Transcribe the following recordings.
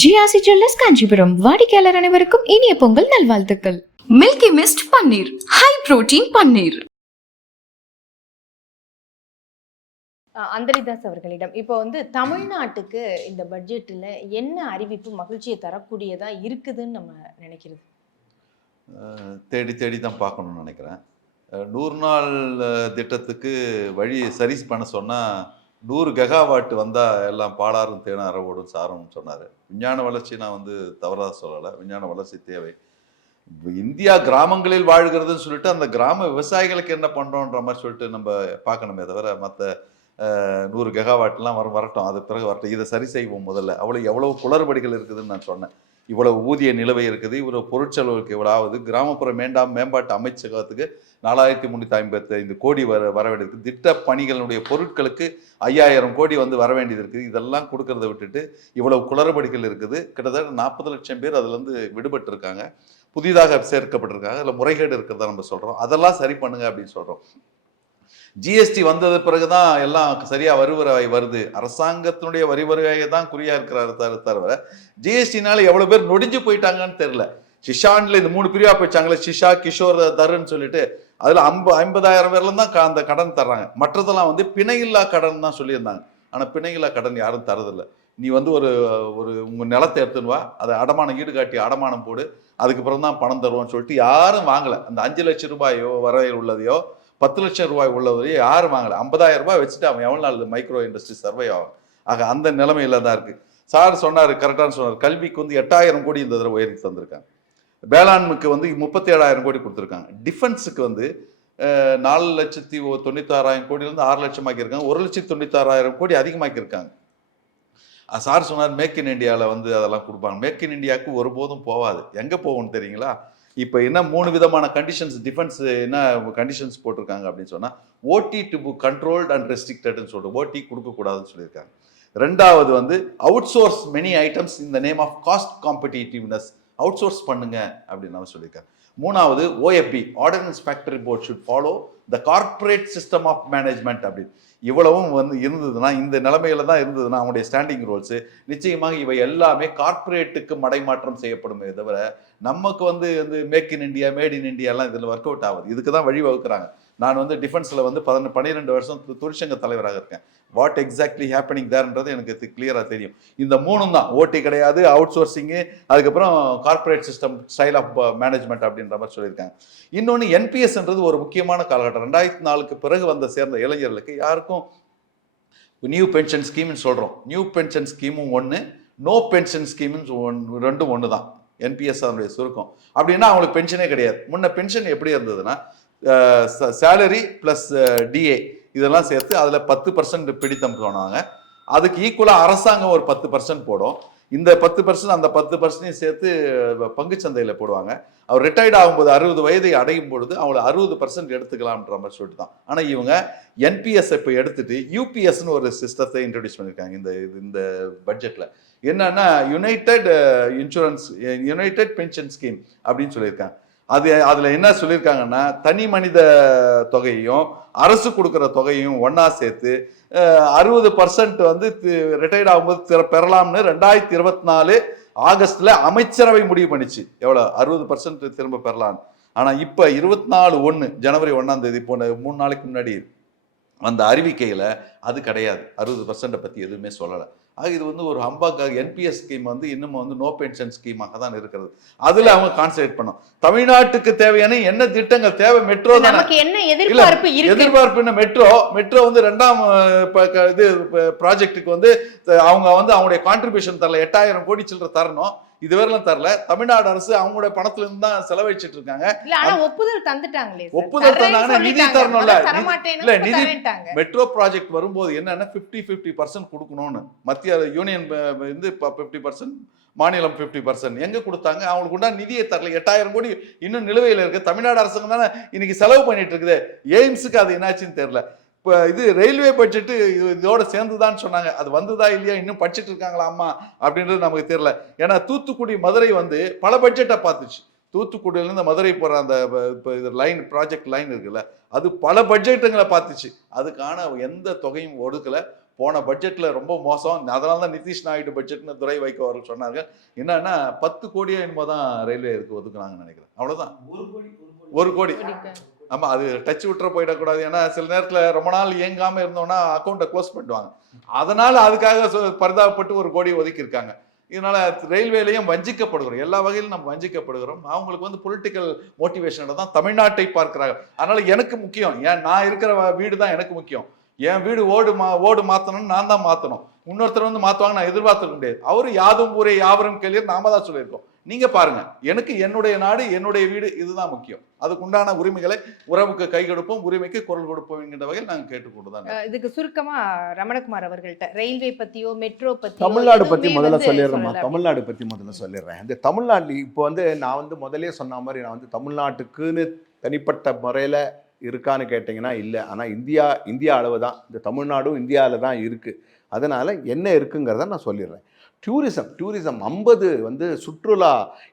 GRC jewellers Kanchipuram வாடிக்கையாளர் அனைவருக்கும் இனிய பொங்கல் நல்வாழ்த்துக்கள். மில்கி மிஸ்ட் பன்னீர், ஹை புரோட்டீன் பன்னீர். அந்தரிதாஸ் அவர்களிடம் இப்போ தமிழ்நாட்டுக்கு இந்த பட்ஜெட்டில் என்ன அறிவிப்பு மகிழ்ச்சியை தரக்கூடியதா இருக்குதுன்னு நம்ம நினைக்கிறது? தேடி தேடி தான் பார்க்கணும்னு நினைக்கிறேன். 100 நாள் திட்டத்துக்கு வழி சரி பண்ண சொன்னால் 100 கெகாவாட் வந்தால் எல்லாம் பாலாறும் தேனும் அறவோடும் சாரம்னு சொன்னார். விஞ்ஞான வளர்ச்சி நான் தவறாக சொல்லலை, விஞ்ஞான வளர்ச்சி தேவை. இந்தியா கிராமங்களில் வாழ்கிறதுன்னு சொல்லிட்டு அந்த கிராம விவசாயிகளுக்கு என்ன பண்ணுறோன்ற மாதிரி சொல்லிட்டு நம்ம பார்க்கணுமே தவிர மற்ற 100 கெகாவாட்லாம் வரட்டும், அது பிறகு வரட்டும், இதை சரி செய்வோம் முதல்ல. எவ்வளவு குளறுபடிகள் இருக்குதுன்னு நான் சொன்னேன். இவ்வளவு ஊதிய நிலுவை இருக்குது, இவ்வளவு பொருட்செலவுக்கு இவ்வளவு, கிராமப்புற மேம்பாட்டு அமைச்சகத்துக்கு 4355 கோடி வர வேண்டியது, திட்ட பணிகளுடைய பொருட்களுக்கு 5000 கோடி வர வேண்டியது இருக்குது. இதெல்லாம் கொடுக்கறத விட்டுட்டு இவ்வளவு குளறுபடிகள் இருக்குது. கிட்டத்தட்ட 40 லட்சம் பேர் அதுலேருந்து விடுபட்டு இருக்காங்க, புதிதாக சேர்க்கப்பட்டிருக்காங்க. அதில் முறைகேடு இருக்கிறதா நம்ம சொல்கிறோம். அதெல்லாம் சரி பண்ணுங்க அப்படின்னு சொல்கிறோம். ஜிஎஸ்டி வந்தது பிறகுதான் எல்லாம் சரியா வருது. அரசாங்கத்தினுடைய வரி வருவாயை தான் குறியா இருக்கிறாரு தவிர ஜிஎஸ்டினால எவ்வளவு பேர் நொடிஞ்சு போயிட்டாங்கன்னு தெரியல. ஷிஷான்ல இந்த 3 பிரிவா போயிச்சாங்களே, ஷிஷா, கிஷோர், தருன்னு சொல்லிட்டு அதுல 50,000 பேர்ல தான் அந்த கடன் தர்றாங்க. மற்றதெல்லாம் பிணையில்லா கடன் தான் சொல்லியிருந்தாங்க. ஆனா பிணையில்லா கடன் யாரும் தரதில்லை. நீ ஒரு உங்க நிலத்தை எடுத்துன்னு வா, அதை அடமானம் ஈடு காட்டி அடமானம் போடு, அதுக்கப்புறம் தான் பணம் தருவோம்னு சொல்லிட்டு யாரும் வாங்கல. அந்த 5 லட்சம் ரூபாயோ வரையில் உள்ளதையோ 10 லட்சம் ரூபாய் உள்ளதையோ யாரும் வாங்கல. 50,000 ரூபாய் வச்சுட்டு அவன் எவ்வளவு நாள் மைக்ரோ இண்டஸ்ட்ரி சர்வை ஆகும். ஆக அந்த நிலைமையில தான் இருக்கு. சார் சொன்னாரு, கரெக்டான சொன்னார். கல்விக்கு 8,000 கோடி இந்த தடவை உயர்த்தி தந்திருக்காங்க. வேளாண்மைக்கு 37,000 கோடி கொடுத்துருக்காங்க. டிஃபென்ஸுக்கு 4,96,000 கோடியிலிருந்து 6 லட்சம் ஆக்கியிருக்காங்க. 1,96,000 கோடி அதிகமாக்கியிருக்காங்க. சார் சொன்னார், மேக் இன் இந்தியாவில் அதெல்லாம் கொடுப்பாங்க. மேக் இன் இந்தியாவுக்கு ஒருபோதும் போகாது. எங்கே போகணும்னு தெரியுங்களா? இப்போ என்ன 3 விதமான கண்டிஷன்ஸ் டிஃபென்ஸ் என்ன கண்டிஷன்ஸ் போட்டிருக்காங்க அப்படின்னு சொன்னால், ஓடி டு கண்ட்ரோல்ட் அண்ட் ரெஸ்ட்ரிக்டட்னு சொல்லிட்டு ஓடி கொடுக்கக்கூடாதுன்னு சொல்லியிருக்காங்க. ரெண்டாவது outsource many items in the name of cost competitiveness, outsource பண்ணுங்க அப்படின்னு நம்ம சொல்லியிருக்காங்க. மூணாவது OFB, ordnance factory board should follow the corporate system of management அப்படின்னு. இவ்வளவும் இருந்ததுன்னா, இந்த நிலைமையில தான் இருந்ததுன்னா அவங்களுடைய ஸ்டாண்டிங் ரோல்ஸ் நிச்சயமாக இவை எல்லாமே கார்பரேட்டுக்கு மடைமாற்றம் செய்யப்படுமே தவிர நமக்கு make in India, made in இந்தியாலாம் இதில் ஒர்க் அவுட் ஆகுது. இதுக்கு தான் வழி வகுக்கிறாங்க. நான் டிஃபென்ஸில் 12 வருஷம் தொழிற்சங்க தலைவராக இருக்கேன். வாட் எக்ஸாக்ட்லி ஹேப்பனிங் தேர்ன்றது எனக்கு கிளியராக தெரியும். இந்த 3 தான், ஓடி கிடையாது, அவுட் சோர்சிங்கு, அதுக்கப்புறம் corporate system style of management அப்படின்ற மாதிரி சொல்லியிருக்காங்க. இன்னொன்று என்பிஎஸ்ன்றது ஒரு முக்கியமான காலகட்டம். 2004க்கு பிறகு சேர்ந்த இளைஞர்களுக்கு யாருக்கும் நியூ பென்ஷன் ஸ்கீம்னு சொல்கிறோம். நியூ பென்ஷன் ஸ்கீமும் ஒன்று, நோ பென்ஷன் ஸ்கீமும் ரெண்டும் ஒன்று தான். என்பிஎஸ் அதனுடைய சுருக்கம். அப்படின்னா அவங்களுக்கு பென்ஷனே கிடையாது. முன்ன பென்ஷன் எப்படி இருந்ததுன்னா, சேலரி ப்ளஸ் டிஏ இதெல்லாம் சேர்த்து அதில் 10% பிடித்தம் போனாங்க. அதுக்கு ஈக்குவலாக அரசாங்கம் ஒரு 10% போடும். இந்த 10% அந்த 10% சேர்த்து பங்குச்சந்தையில் போடுவாங்க. அவர் ரிட்டையர்ட் ஆகும்போது 60 வயதை அடையும் பொழுது அவங்கள 60% எடுத்துக்கலாம்ன்ற மாதிரி சொல்லிட்டு தான். ஆனால் இவங்க என்பிஎஸ் இப்போ எடுத்துட்டு யூபிஎஸ்ன்னு ஒரு சிஸ்டத்தை இன்ட்ரடியூஸ் பண்ணியிருக்காங்க இந்த பட்ஜெட்டில். என்னன்னா யுனைடெட் பென்ஷன் ஸ்கீம் அப்படின்னு சொல்லியிருக்காங்க. அதில் என்ன சொல்லியிருக்காங்கன்னா, தனி மனித தொகையையும் அரசு கொடுக்குற தொகையும் ஒன்னா சேர்த்து 60% ரிட்டையர்ட் ஆகும்போது பெறலாம்னு 2024 ஆகஸ்ட்ல அமைச்சரவை முடிவு பண்ணிச்சு. எவ்வளோ 60% திரும்ப பெறலாம். ஆனால் இப்போ 24/1 ஜனவரி 1ஆம் தேதி போன 3 நாளைக்கு முன்னாடி அந்த அறிவிக்கையில் அது கிடையாது. 60% பற்றி எதுவுமே சொல்லலை. ஆக இது ஒரு ஹம்பாக்காக என்பிஎஸ் ஸ்கீம் இன்னும் நோ பென்ஷன் ஸ்கீமாக தான் இருக்கிறது. அதுல அவங்க கான்சன்ட்ரேட் பண்ணோம். தமிழ்நாட்டுக்கு தேவையான என்ன திட்டங்கள் தேவை? மெட்ரோ தான். எதிர்பார்ப்பு மெட்ரோ 2ஆம் இது ப்ராஜெக்டுக்கு அவங்களுடைய கான்ட்ரிபியூஷன் தரல. 8,000 கோடி சில்லற தரணும். இதுவரையிலும் தரல. தமிழ்நாடு அரசு அவங்களுடைய பணத்துல இருந்து தான் செலவழிச்சிட்டு இருக்காங்க. ஒப்புதல் தந்தாங்கன்னா நிதி தரணும்ல. இல்ல, நிதி மெட்ரோ ப்ராஜெக்ட் வரும்போது என்னன்னா 50% கொடுக்கணும்னு மத்திய யூனியன் 50%, மாநிலம் 50%. எங்க கொடுத்தாங்க? அவங்களுக்கு உண்டா நிதியை தரல. 8,000 கோடி இன்னும் நிலுவையில் இருக்கு. தமிழ்நாடு அரசாங்கம் தானே இன்னைக்கு செலவு பண்ணிட்டு இருக்குது. எய்ம்ஸுக்கு அது என்னாச்சுன்னு தெரியல. இப்போ இது ரயில்வே பட்ஜெட்டு இதோட சேர்ந்துதான் சொன்னாங்க. அது வந்ததா இல்லையா, இன்னும் படிச்சுட்டு இருக்காங்களா அம்மா அப்படின்றது நமக்கு தெரியல. ஏன்னா தூத்துக்குடி மதுரை பல பட்ஜெட்டை பார்த்துச்சு. தூத்துக்குடியிலேருந்து மதுரை போகிற அந்த லைன், ப்ராஜெக்ட் லைன் இருக்குல்ல, அது பல பட்ஜெட்டுங்களை பார்த்துச்சு. அதுக்கான எந்த தொகையும் ஒடுக்கலை. போன பட்ஜெட்ல ரொம்ப மோசம், அதனால தான் நிதிஷ் நாயுடு பட்ஜெட்னு துரை வைகோ அவர்கள் சொன்னார்கள். என்னன்னா 10 கோடியோ என்னமோ தான் ரயில்வே இதுக்கு ஒதுக்குனாங்கன்னு நினைக்கிறேன். அவ்வளவுதான், 1 கோடி. ஆமா, அது டச் விட்டுற போயிடக்கூடாது. ஏன்னா சில நேரத்துல ரொம்ப நாள் இயங்காம இருந்தோம்னா அக்கௌண்ட்டை க்ளோஸ் பண்ணிடுவாங்க. அதனால அதுக்காக பரிதாபப்பட்டு 1 கோடி ஒதுக்கி இருக்காங்க. இதனால ரயில்வேலையும் வஞ்சிக்கப்படுகிறோம், எல்லா வகையிலும் நம்ம வஞ்சிக்கப்படுகிறோம். அவங்களுக்கு வந்து பொலிட்டிக்கல் மோட்டிவேஷனோட தான் தமிழ்நாட்டை பார்க்கிறாங்க. அதனால எனக்கு முக்கியம், ஏன் நான் இருக்கிற வீடு தான் எனக்கு முக்கியம். என் வீடு ஓடு மாத்தணும்னு நான் தான் மாத்தணும். இன்னொருத்தர் வந்து மாத்துவாங்க நான் எதிர்பார்த்துக்க முடியாது. அவரு யாதும் ஊரே யாவரும் கேளீர் நாம தான் சொல்லியிருக்கோம். நீங்க பாருங்க, எனக்கு என்னுடைய நாடு என்னுடைய வீடு இதுதான் முக்கியம். அதுக்குண்டான உரிமைகளை, உறவுக்கு கை கொடுப்போம், உரிமைக்கு குரல் கொடுப்போம் என்கிற வகையில் நாங்கள் கேட்டுக்கொண்டுதான். இதுக்கு சுருக்கமா ரமணகுமார் அவர்கள்ட்ட ரயில்வே பத்தியோ மெட்ரோ பத்தியோ தமிழ்நாடு பத்தி முதல்ல சொல்லிடுறேம்மா. தமிழ்நாடு பத்தி முதல்ல சொல்லிடுறேன். இந்த தமிழ்நாடு இப்போ வந்து நான் வந்து முதலே சொன்ன மாதிரி நான் வந்து தமிழ்நாட்டுக்குன்னு தனிப்பட்ட முறையில் இருக்கான்னு கேட்டிங்கன்னா இல்லை. ஆனால் இந்தியா அளவு தான், இந்த தமிழ்நாடும் இந்தியாவில் தான் இருக்குது. அதனால் என்ன இருக்குங்கிறத நான் சொல்லிடுறேன். டூரிசம் 50 வந்து சுற்றுலா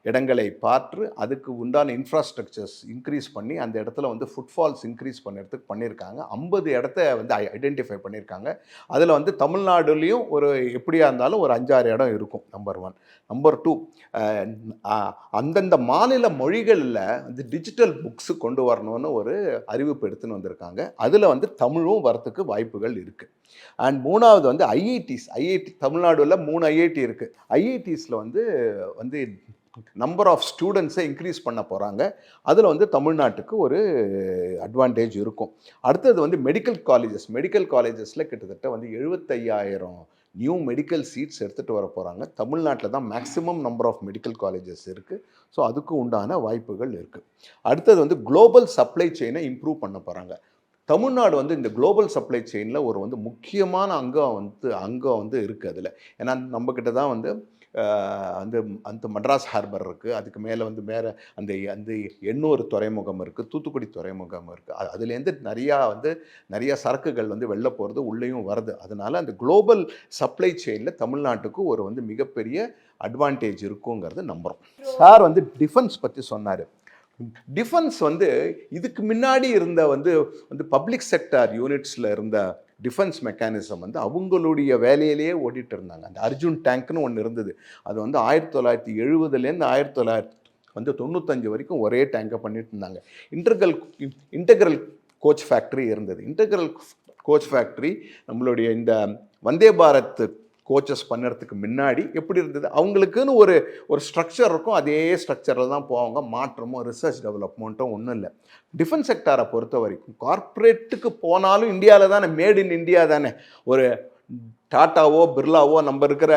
இடங்களை பார்த்து அதுக்கு உண்டான இன்ஃப்ராஸ்ட்ரக்சர்ஸ் இன்க்ரீஸ் பண்ணி அந்த இடத்துல வந்து ஃபுட்ஃபால்ஸ் இன்க்ரீஸ் பண்ணுறதுக்கு பண்ணியிருக்காங்க. 50 இடத்த வந்து ஐடென்டிஃபை பண்ணியிருக்காங்க. அதில் வந்து தமிழ்நாடுலேயும் ஒரு எப்படியா இருந்தாலும் ஒரு 5-6 இடம் இருக்கும். நம்பர் 1. நம்பர் 2, அந்தந்த மாநில மொழிகளில் வந்து டிஜிட்டல் புக்ஸு கொண்டு வரணும்னு ஒரு அறிவிப்பு எடுத்துன்னு வந்திருக்காங்க. அதில் வந்து தமிழும் வரத்துக்கு வாய்ப்புகள் இருக்குது. அண்ட் 3வது வந்து ஐஐடி தமிழ்நாடுல 3 ஐஐடி இருக்குது. ஐஐடிஸில் வந்து நம்பர் ஆஃப் ஸ்டூடெண்ட்ஸை இன்க்ரீஸ் பண்ண போகிறாங்க. அதில் வந்து தமிழ்நாட்டுக்கு ஒரு அட்வான்டேஜ் இருக்கும். அடுத்தது வந்து மெடிக்கல் காலேஜஸில் கிட்டத்தட்ட வந்து 75,000 நியூ மெடிக்கல் சீட்ஸ் எடுத்துகிட்டு வர போகிறாங்க. தமிழ்நாட்டில் தான் maximum number of medical colleges இருக்குது. ஸோ அதுக்கு உண்டான வாய்ப்புகள் இருக்குது. அடுத்தது வந்து குளோபல் சப்ளை செயினை இம்ப்ரூவ் பண்ண போகிறாங்க. தமிழ்நாடு வந்து இந்த குளோபல் சப்ளை செயினில் ஒரு வந்து முக்கியமான அங்கம் வந்து இருக்குது அதில். ஏன்னா நம்மக்கிட்ட தான் வந்து அந்த மட்ராஸ் ஹார்பர் இருக்குது. அதுக்கு மேலே வந்து அந்த எண்ணூர் துறைமுகம் இருக்குது, தூத்துக்குடி துறைமுகம் இருக்குது. அதுலேருந்து நிறையா சரக்குகள் வந்து வெளில போகிறது, உள்ளேயும் வருது. அதனால் அந்த குளோபல் சப்ளை செயினில் தமிழ்நாட்டுக்கு ஒரு வந்து மிகப்பெரிய அட்வான்டேஜ் இருக்குங்கிறது நம்புகிறோம். சார் வந்து டிஃபென்ஸ் பற்றி சொன்னார். டிஃபென்ஸ் வந்து இதுக்கு முன்னாடி இருந்த வந்து பப்ளிக் செக்டார் யூனிட்ஸில் இருந்த டிஃபென்ஸ் மெக்கானிசம் வந்து அவங்களுடைய வேலையிலேயே ஓடிட்டு இருந்தாங்க. அந்த அர்ஜுன் டேங்க்னு ஒன்று இருந்தது. அது வந்து 1970லேருந்து 1995 வரைக்கும் ஒரே டேங்கை பண்ணிட்டு இருந்தாங்க. இன்டெக்ரல் கோச் ஃபேக்ட்ரி இருந்தது. இன்டெக்ரல் கோச் ஃபேக்ட்ரி நம்மளுடைய இந்த வந்தே பாரத் கோச்சஸ் பண்ணுறதுக்கு முன்னாடி எப்படி இருந்தது, அவங்களுக்குன்னு ஒரு ஸ்ட்ரக்சர் இருக்கும். அதே ஸ்ட்ரக்சரில் தான் போவாங்க. மாற்றமோ ரிசர்ச் டெவலப்மெண்ட்டும் ஒன்றும் இல்லை. டிஃபென்ஸ் செக்டாரை பொறுத்த வரைக்கும் கார்ப்பரேட்டுக்கு போனாலும் இந்தியாவில் தானே, மேட் இன் இந்தியா தானே. ஒரு டாட்டாவோ பிர்லாவோ நம்ம இருக்கிற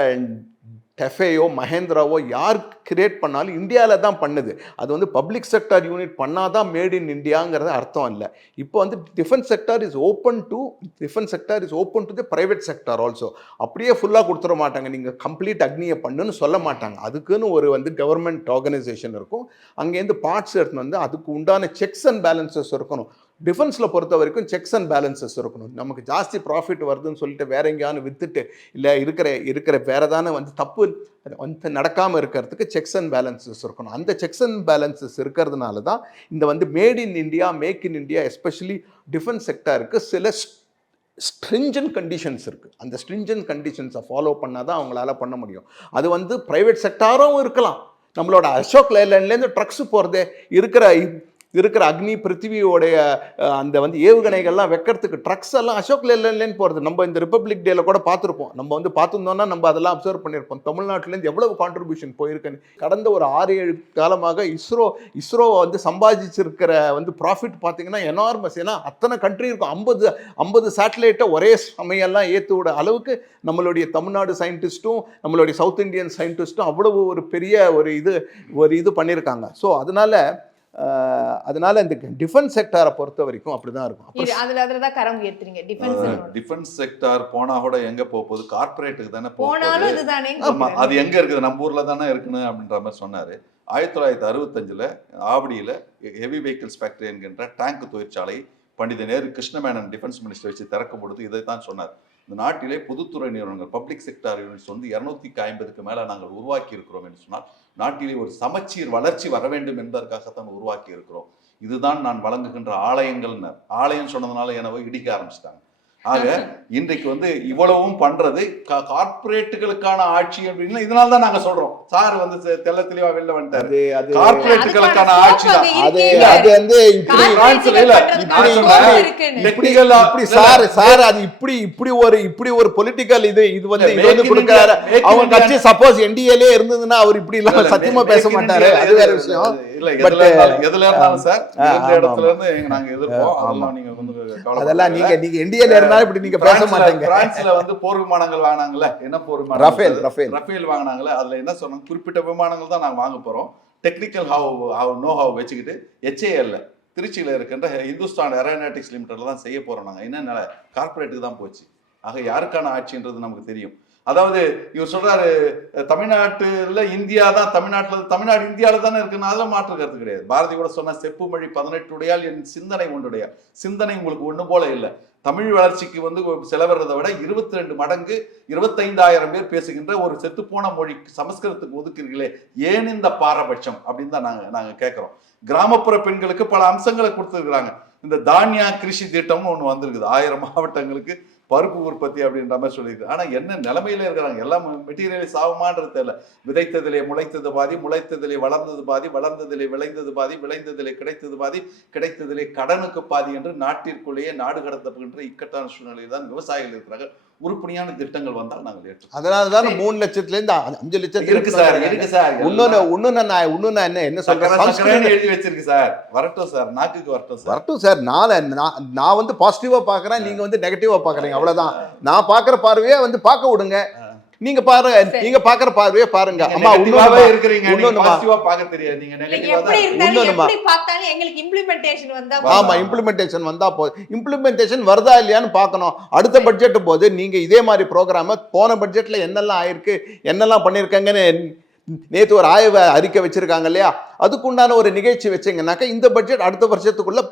டெஃபேயோ மஹேந்திராவோ யார் கிரியேட் பண்ணாலும் இந்தியாவில் தான் பண்ணுது. அது வந்து பப்ளிக் செக்டார் யூனிட் பண்ணால் தான் மேட் இன் இந்தியாங்கிறது அர்த்தம் இல்லை. இப்போ வந்து defence sector is open to the private sector also. அப்படியே ஃபுல்லாக கொடுத்துட மாட்டாங்க, நீங்கள் கம்ப்ளீட் அக்னியை பண்ணுன்னு சொல்ல மாட்டாங்க. அதுக்குன்னு ஒரு வந்து கவர்மெண்ட் ஆர்கனைசேஷன் இருக்கும். அங்கேருந்து பார்ட்ஸ் எடுத்துன்னு வந்து அதுக்கு உண்டான செக்ஸ் அண்ட் பேலன்சஸ் இருக்கணும். டிஃபென்ஸில் பொறுத்த வரைக்கும் செக்ஸ் அண்ட் பேலன்சஸ் இருக்கணும். நமக்கு ஜாஸ்தி ப்ராஃபிட் வருதுன்னு சொல்லிட்டு வேற எங்கேயானு விற்றுட்டு இல்லை இருக்கிற வேற தானே வந்து தப்பு வந்து நடக்காமல் இருக்கிறதுக்கு செக்ஸ் அண்ட் பேலன்சஸ் இருக்கணும். அந்த செக்ஸ் அண்ட் பேலன்சஸ் இருக்கிறதுனால தான் இந்த வந்து made in India, make in India, especially defence செக்டாருக்கு சில ஸ்ட்ரிஞ்சன்ட் கண்டிஷன்ஸ் இருக்குது. அந்த ஸ்ட்ரிஞ்சன்ட் கண்டிஷன்ஸை ஃபாலோ பண்ணால் தான் அவங்களால பண்ண முடியும். அது வந்து ப்ரைவேட் செக்டாரும் இருக்கலாம். நம்மளோட அசோக் லேலண்ட்லேருந்து ட்ரக்ஸ் போகிறதே இருக்கிற அக்னி பிருத்திவியோடைய அந்த வந்து ஏவுகணைகள்லாம் வைக்கிறதுக்கு ட்ரக்ஸ் எல்லாம் அசோக் லேலண்ட்லேருந்து போகிறது. நம்ம இந்த ரிப்பப்ளிக் டேல கூட பார்த்துருப்போம். நம்ம வந்து பார்த்துருந்தோம்னா நம்ம அதெல்லாம் அப்சர்வ் பண்ணியிருப்போம். தமிழ்நாட்டிலேருந்து எவ்வளவு கான்ட்ரிபியூஷன் போயிருக்குன்னு. கடந்த ஒரு 6-7 காலமாக இஸ்ரோ வந்து சம்பாதிச்சிருக்கிற வந்து ப்ராஃபிட் பார்த்தீங்கன்னா எனார்மஸ். ஏன்னா அத்தனை கண்ட்ரி இருக்கும். 50 சேட்டலைட்டை ஒரே சமையெல்லாம் ஏற்று விட அளவுக்கு நம்மளுடைய தமிழ்நாடு சயின்டிஸ்ட்டும் நம்மளுடைய சவுத் இந்தியன் சயின்டிஸ்ட்டும் அவ்வளவு ஒரு பெரிய ஒரு இது பண்ணியிருக்காங்க. ஸோ அதனால இந்த டிஃபென்ஸ் செக்டாரை பொறுத்த வரைக்கும் அப்படிதான் இருக்கும். அதுலதான் கரம் உயர்த்துறீங்க. டிஃபென்ஸ் செக்டார் போனா கூட எங்க போகுது, கார்பரேட்டுக்கு தானே போனாலும். அது எங்க இருக்குது, நம்ம ஊர்ல தானே இருக்குன்னு அப்படின்ற மாதிரி சொன்னாரு. 1965 ஆவடியில ஹெவி வெஹிக்கிள்ஸ் ஃபேக்டரி என்கின்ற டேங்க் தொழிற்சாலை பண்டித நேரு கிருஷ்ணமேனன் டிஃபென்ஸ் மினிஸ்டர் வச்சு திறக்கும் பொழுது இதை தான் சொன்னார். இந்த நாட்டிலே பொதுத்துறை நிறுவனங்கள், பப்ளிக் செக்டார் யூனிட்ஸ் வந்து 250க்கு மேலே நாங்கள் உருவாக்கி இருக்கிறோம் என்று சொன்னால், நாட்டிலே ஒரு சமச்சீர் வளர்ச்சி வர வேண்டும் என்பதற்காகத்தான் உருவாக்கி இருக்கிறோம். இதுதான் நான் வழங்குகின்ற ஆலயங்கள்னர். ஆலயம் சொன்னதுனால எனவே இடிக்க ஆரம்பிச்சிட்டாங்க. ஆக இன்றைக்கு வந்து இவ்வளவும் பண்றது கார்பரேட்டுகளுக்கான ஆட்சி அப்படின்னா இதனால தான் நாங்க சொல்றோம். சார் வந்து தெள்ள தெளிவா வெளில வந்துட்டாரு. கார்பரேட்டுகளுக்கான ஆட்சி தான். அது அது வந்து இப்படி சார் அது இப்படி ஒரு பொலிட்டிக்கல் இது வந்து இது வந்து கொடுக்கறாரு. அவங்க கட்சி சப்போஸ் என்டிஏலே இருந்ததுன்னா அவர் இப்படி இல்ல சத்தியமா பேச மாட்டாரு. அது வேற விஷயம். இல்ல எதுல இருந்தாலும் சார் இந்த இடத்துல இருந்து நாங்க எதிர்ப்போம். அதெல்லாம் நீங்க வந்து அதெல்லாம் நீங்க என்டிஏல இருந்தாலும் இப்படி நீங்க பேச மாட்டீங்க. பிரான்ஸ்ல வந்து போர் விமானங்கள் வாங்குனாங்கல்ல, என்ன போர் விமானம்? ரஃபேல் வாங்குனாங்கல்ல. அதுல என்ன சொன்னாங்க, குறிப்பிட்ட விமானங்கள் தான் நாங்க வாங்க போறோம். டெக்னிக்கல் நோ ஹவ் வச்சுக்கிட்டு HAL திருச்சியில இருக்கின்ற இந்துஸ்தான் ஏரோநாட்டிக்ஸ் லிமிடெட்ல தான் செய்ய போறோம் நாங்க. என்ன கார்பரேட்டுக்கு தான் போச்சு. ஆக யாருக்கான ஆட்சின்றது நமக்கு தெரியும். அதாவது இவர் சொல்றாரு தமிழ்நாட்டுல இந்தியா தான் தமிழ்நாடு இந்தியாவில தானே இருக்குன்னு, அதெல்லாம் மாற்று கருத்து கிடையாது. பாரதி கூட சொன்ன செப்பு மொழி 18 உடையால் என் சிந்தனை ஒன்றுடைய. சிந்தனை உங்களுக்கு ஒண்ணு போல இல்லை. தமிழ் வளர்ச்சிக்கு வந்து செலவிடுறதை விட 22 மடங்கு 25,000 பேர் பேசுகின்ற ஒரு செத்துப்போன மொழி சமஸ்கிருதத்துக்கு ஒதுக்குறீங்களே, ஏன் இந்த பாரபட்சம் அப்படின்னு தான் நாங்க கேட்கிறோம். கிராமப்புற பெண்களுக்கு பல அம்சங்களை கொடுத்துருக்குறாங்க. இந்த தானியா கிருஷி திட்டம்னு ஒண்ணு வந்திருக்குது. 1000 மாவட்டங்களுக்கு பருப்பு உற்பத்தி அப்படின்ற மாதிரி சொல்லியிருக்கு. ஆனா என்ன நிலைமையில இருக்கிறாங்க, எல்லாம் மெட்டீரியல் சாகுமான்றது தெரியல. விதைத்ததிலே முளைத்தது பாதி, முளைத்ததிலே வளர்ந்தது பாதி, வளர்ந்ததிலே விளைந்தது பாதி, விளைந்ததிலே கிடைத்தது பாதி, கிடைத்ததிலே கடனுக்கு பாதி என்று நாட்டிற்குள்ளேயே நாடு கடத்தப்படுகின்ற இக்கட்டான சூழ்நிலையில் தான் விவசாயிகள் இருக்கிறாங்க. உருப்படியான திட்டங்கள் வந்தால் நாங்கள் ஏற்றோம். அதனாலதான் 3 லட்சத்துல இருந்து 5 லட்சம் இருக்கு சார். என்ன சொல்றேன் எழுதி வச்சிருக்கு சார். வரட்டும் சார், நாக்குக்கு வரட்டும் சார். நான் வந்து பாசிட்டிவா பாக்குறேன், நீங்க வந்து நெகட்டிவா பாக்குறீங்க, அவ்வளவுதான். நான் பாக்குற பார்வையே வந்து பார்க்க விடுங்க. நீங்க பாருங்க, நீங்க பாக்குற பார்வையே பாருங்க. அம்மா இன்னொரு இருக்கறீங்க, நீங்க பாசிட்டிவா பார்க்க தெரியாது, நீங்க நெகட்டிவா தான். எப்படி பார்த்தாலும் எங்களுக்கு இம்ப்ளிமெண்டேஷன் வந்தா ஆமா, இம்ப்ளிமெண்டேஷன் வந்தா போதும். இம்ப்ளிமெண்டேஷன் வருதா இல்லையான்னு பார்க்கணும். அடுத்த பட்ஜெட் போது நீங்க இதே மாதிரி ப்ரோக்ராம போன பட்ஜெட்ல என்னெல்லாம் ஆயிருக்கு, என்னெல்லாம் பண்ணிருக்காங்கன்னு நேற்று ஒரு ஆய்வு அறிக்கை வச்சிருக்காங்க இல்லையா, அதுக்குண்டான ஒரு நிகழ்ச்சி வச்சீங்கன்னாக்கா இந்த பட்ஜெட் அடுத்த வருஷத்துக்குள்ள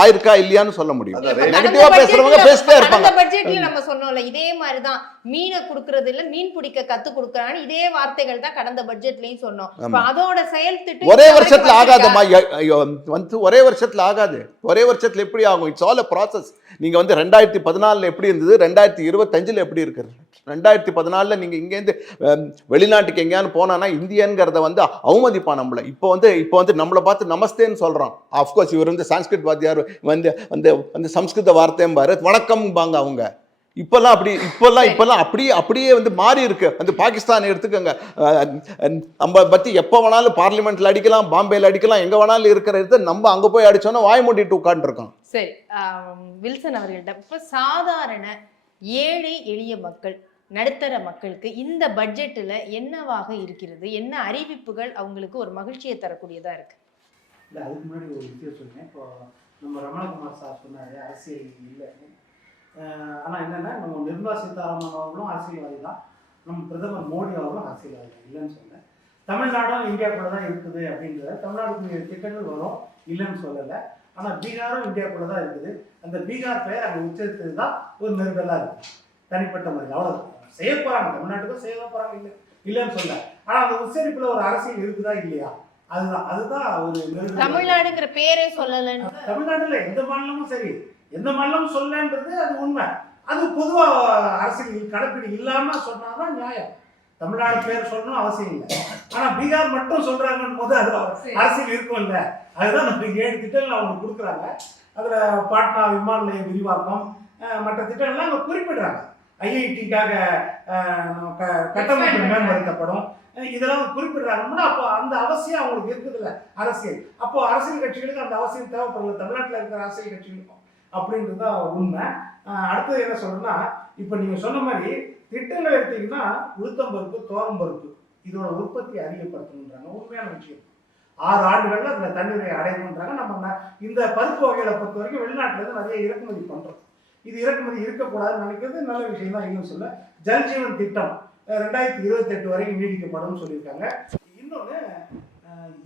ஆயிருக்கா இல்லையான்னு சொல்ல முடியும். நெகட்டிவா பேசுறவங்க பேசிட்டே இருப்பாங்க. அந்த பட்ஜெட்ல நம்ம சொன்னோம்ல, இதே மாதிரிதான் மீனை குடுக்கறது இல்ல, மீன் பிடிக்க கத்து கொடுக்கறான்னு இதே வார்த்தைகள் தான் கடந்த பட்ஜெட்லயும் சொன்னோம். அதோட செயல் திட்டம் ஒரே வருஷத்துல ஆகாதமா, வந்து ஒரே வருஷத்துல ஆகாது. ஒரே வருஷத்துல எப்படி ஆகும்? It's all a process. நீங்க வந்து 2014 எப்படி இருந்தது, 2025 எப்படி இருக்கு? 2014 நீங்க இங்கேருந்து வெளிநாட்டுக்கு எங்கேயானு போனானா இந்தியன்கிறத வந்து அவமதிப்பான் நம்மள. இப்போ வந்து நம்மளை பார்த்து நமஸ்தேன்னு சொல்றான். அஃப்கோர்ஸ் இவர் வந்து சான்ஸ்கிரிட் வாத்தியார் வந்து சம்ஸ்கிருத வார்த்தையும் பாரு வணக்கம் பாங்க அவங்க. இப்பெல்லாம் அப்படியே வந்து மாறி இருக்கு. அந்த பாகிஸ்தான் எடுத்துக்கோங்க, நம்ம பத்தி எப்போ வேணாலும் பார்லிமெண்ட்ல அடிக்கலாம், பாம்பேல அடிக்கலாம், எங்க வேணாலும் இருக்கிறது. நம்ம அங்க போய் அடிச்சோன்னா வாய் மூடிட்டு உட்காந்துருக்கோம். சரி, வில்சன் அவர்கள்ட்ட இப்ப சாதாரண ஏழை எளிய மக்கள், நடுத்தர மக்களுக்கு இந்த பட்ஜெட்டில் என்னவாக இருக்கிறது, என்ன அறிவிப்புகள் அவங்களுக்கு ஒரு மகிழ்ச்சியை தரக்கூடியதா இருக்கு? இல்லை, அதுக்கு முன்னாடி ஒரு விஷயம் சொன்னேன். இப்போ நம்ம ரமணகுமார் சார் சொன்னார் அரசியல் இல்லை. ஆனால் என்னென்னா, நம்ம நிர்மலா சீதாராமன் அவர்களும் அரசியல்வாதி தான், நம்ம பிரதமர் மோடி அவர்களும் அரசியல்வாதி தான், இல்லைன்னு சொன்னேன். தமிழ்நாடும் இந்தியாக்குள்ளே தான் இருக்குது அப்படின்றத, தமிழ்நாடுக்கு திட்டங்கள் வரும் இல்லைன்னு சொல்லலை. ஆனால் பீகாரும் இந்தியாக்குள்ளே தான் இருக்குது. அந்த பீகார் பெயர் அங்கே உச்சரித்தது தான் ஒரு நெருடலாக இருக்குது, தனிப்பட்ட முறையில். அவ்வளோ செய்ய போகிறாங்க, தமிழ்நாட்டுக்கும் செய்ய போகிறாங்க, இல்லைன்னு சொல்ல. ஆனால் அந்த உச்சரிப்பில் ஒரு அரசியல் இருக்குதா இல்லையா, அதுதான் ஒரு தமிழ்நாடுங்கிற பேரே சொல்லலன்னு. தமிழ்நாடுல எந்த மாநிலமும் சரி, எந்த மாநிலமும் சொல்லன்றது அது உண்மை. அது பொதுவா அரசியல் கடைப்பிடி இல்லாம சொன்னாதான் நியாயம். தமிழ்நாடு பேர் சொல்லணும் அவசியம் இல்லை. ஆனா பீகார் மட்டும் சொல்றாங்கன்னு போது அது அரசியல் இருக்கும் இல்ல. அதுதான் நம்ம 7 திட்டங்கள் அவங்க கொடுக்குறாங்க. அதுல பாட்னா விமான நிலைய விரிவாக்கம், மற்ற திட்டங்கள்லாம் அவங்க குறிப்பிடுறாங்க. IIT-க்காக கட்டமைப்பு மேம்படுத்தப்படும், இதெல்லாம் குறிப்பிடுறாங்கன்னா அப்போ அந்த அவசியம் அவங்களுக்கு இருக்குதுல்ல அரசியல். அப்போ அரசியல் கட்சிகளுக்கு அந்த அவசியம் தேவைப்படல, தமிழ்நாட்டில் இருக்கிற அரசியல் கட்சிகளுக்கும் அப்படின்றது தான் உண்மை. அடுத்தது என்ன சொல்றேன்னா, இப்போ நீங்க சொன்ன மாதிரி திட்டங்கள் எடுத்தீங்கன்னா உளுத்தம் பருப்பு, தோரம் பருப்பு இதோட உற்பத்தி அதிகப்படுத்தணுன்றாங்க. உண்மையான விஷயம். 6 ஆண்டுகள்ல அதில் தண்ணீரை அடையணுன்றாங்க. நம்ம இந்த பருப்பு வகைகளை பொறுத்த வரைக்கும் வெளிநாட்டிலேருந்து நிறைய இறக்குமதி பண்றோம். இது இறக்குமதி இருக்கக்கூடாதுன்னு நினைக்கிறது நல்ல விஷயம் தான். இன்னும் சொல்ல, ஜல்ஜீவன் திட்டம் 2028 வரைக்கும் நீடிக்கப்படும் சொல்லியிருக்காங்க. இன்னொன்று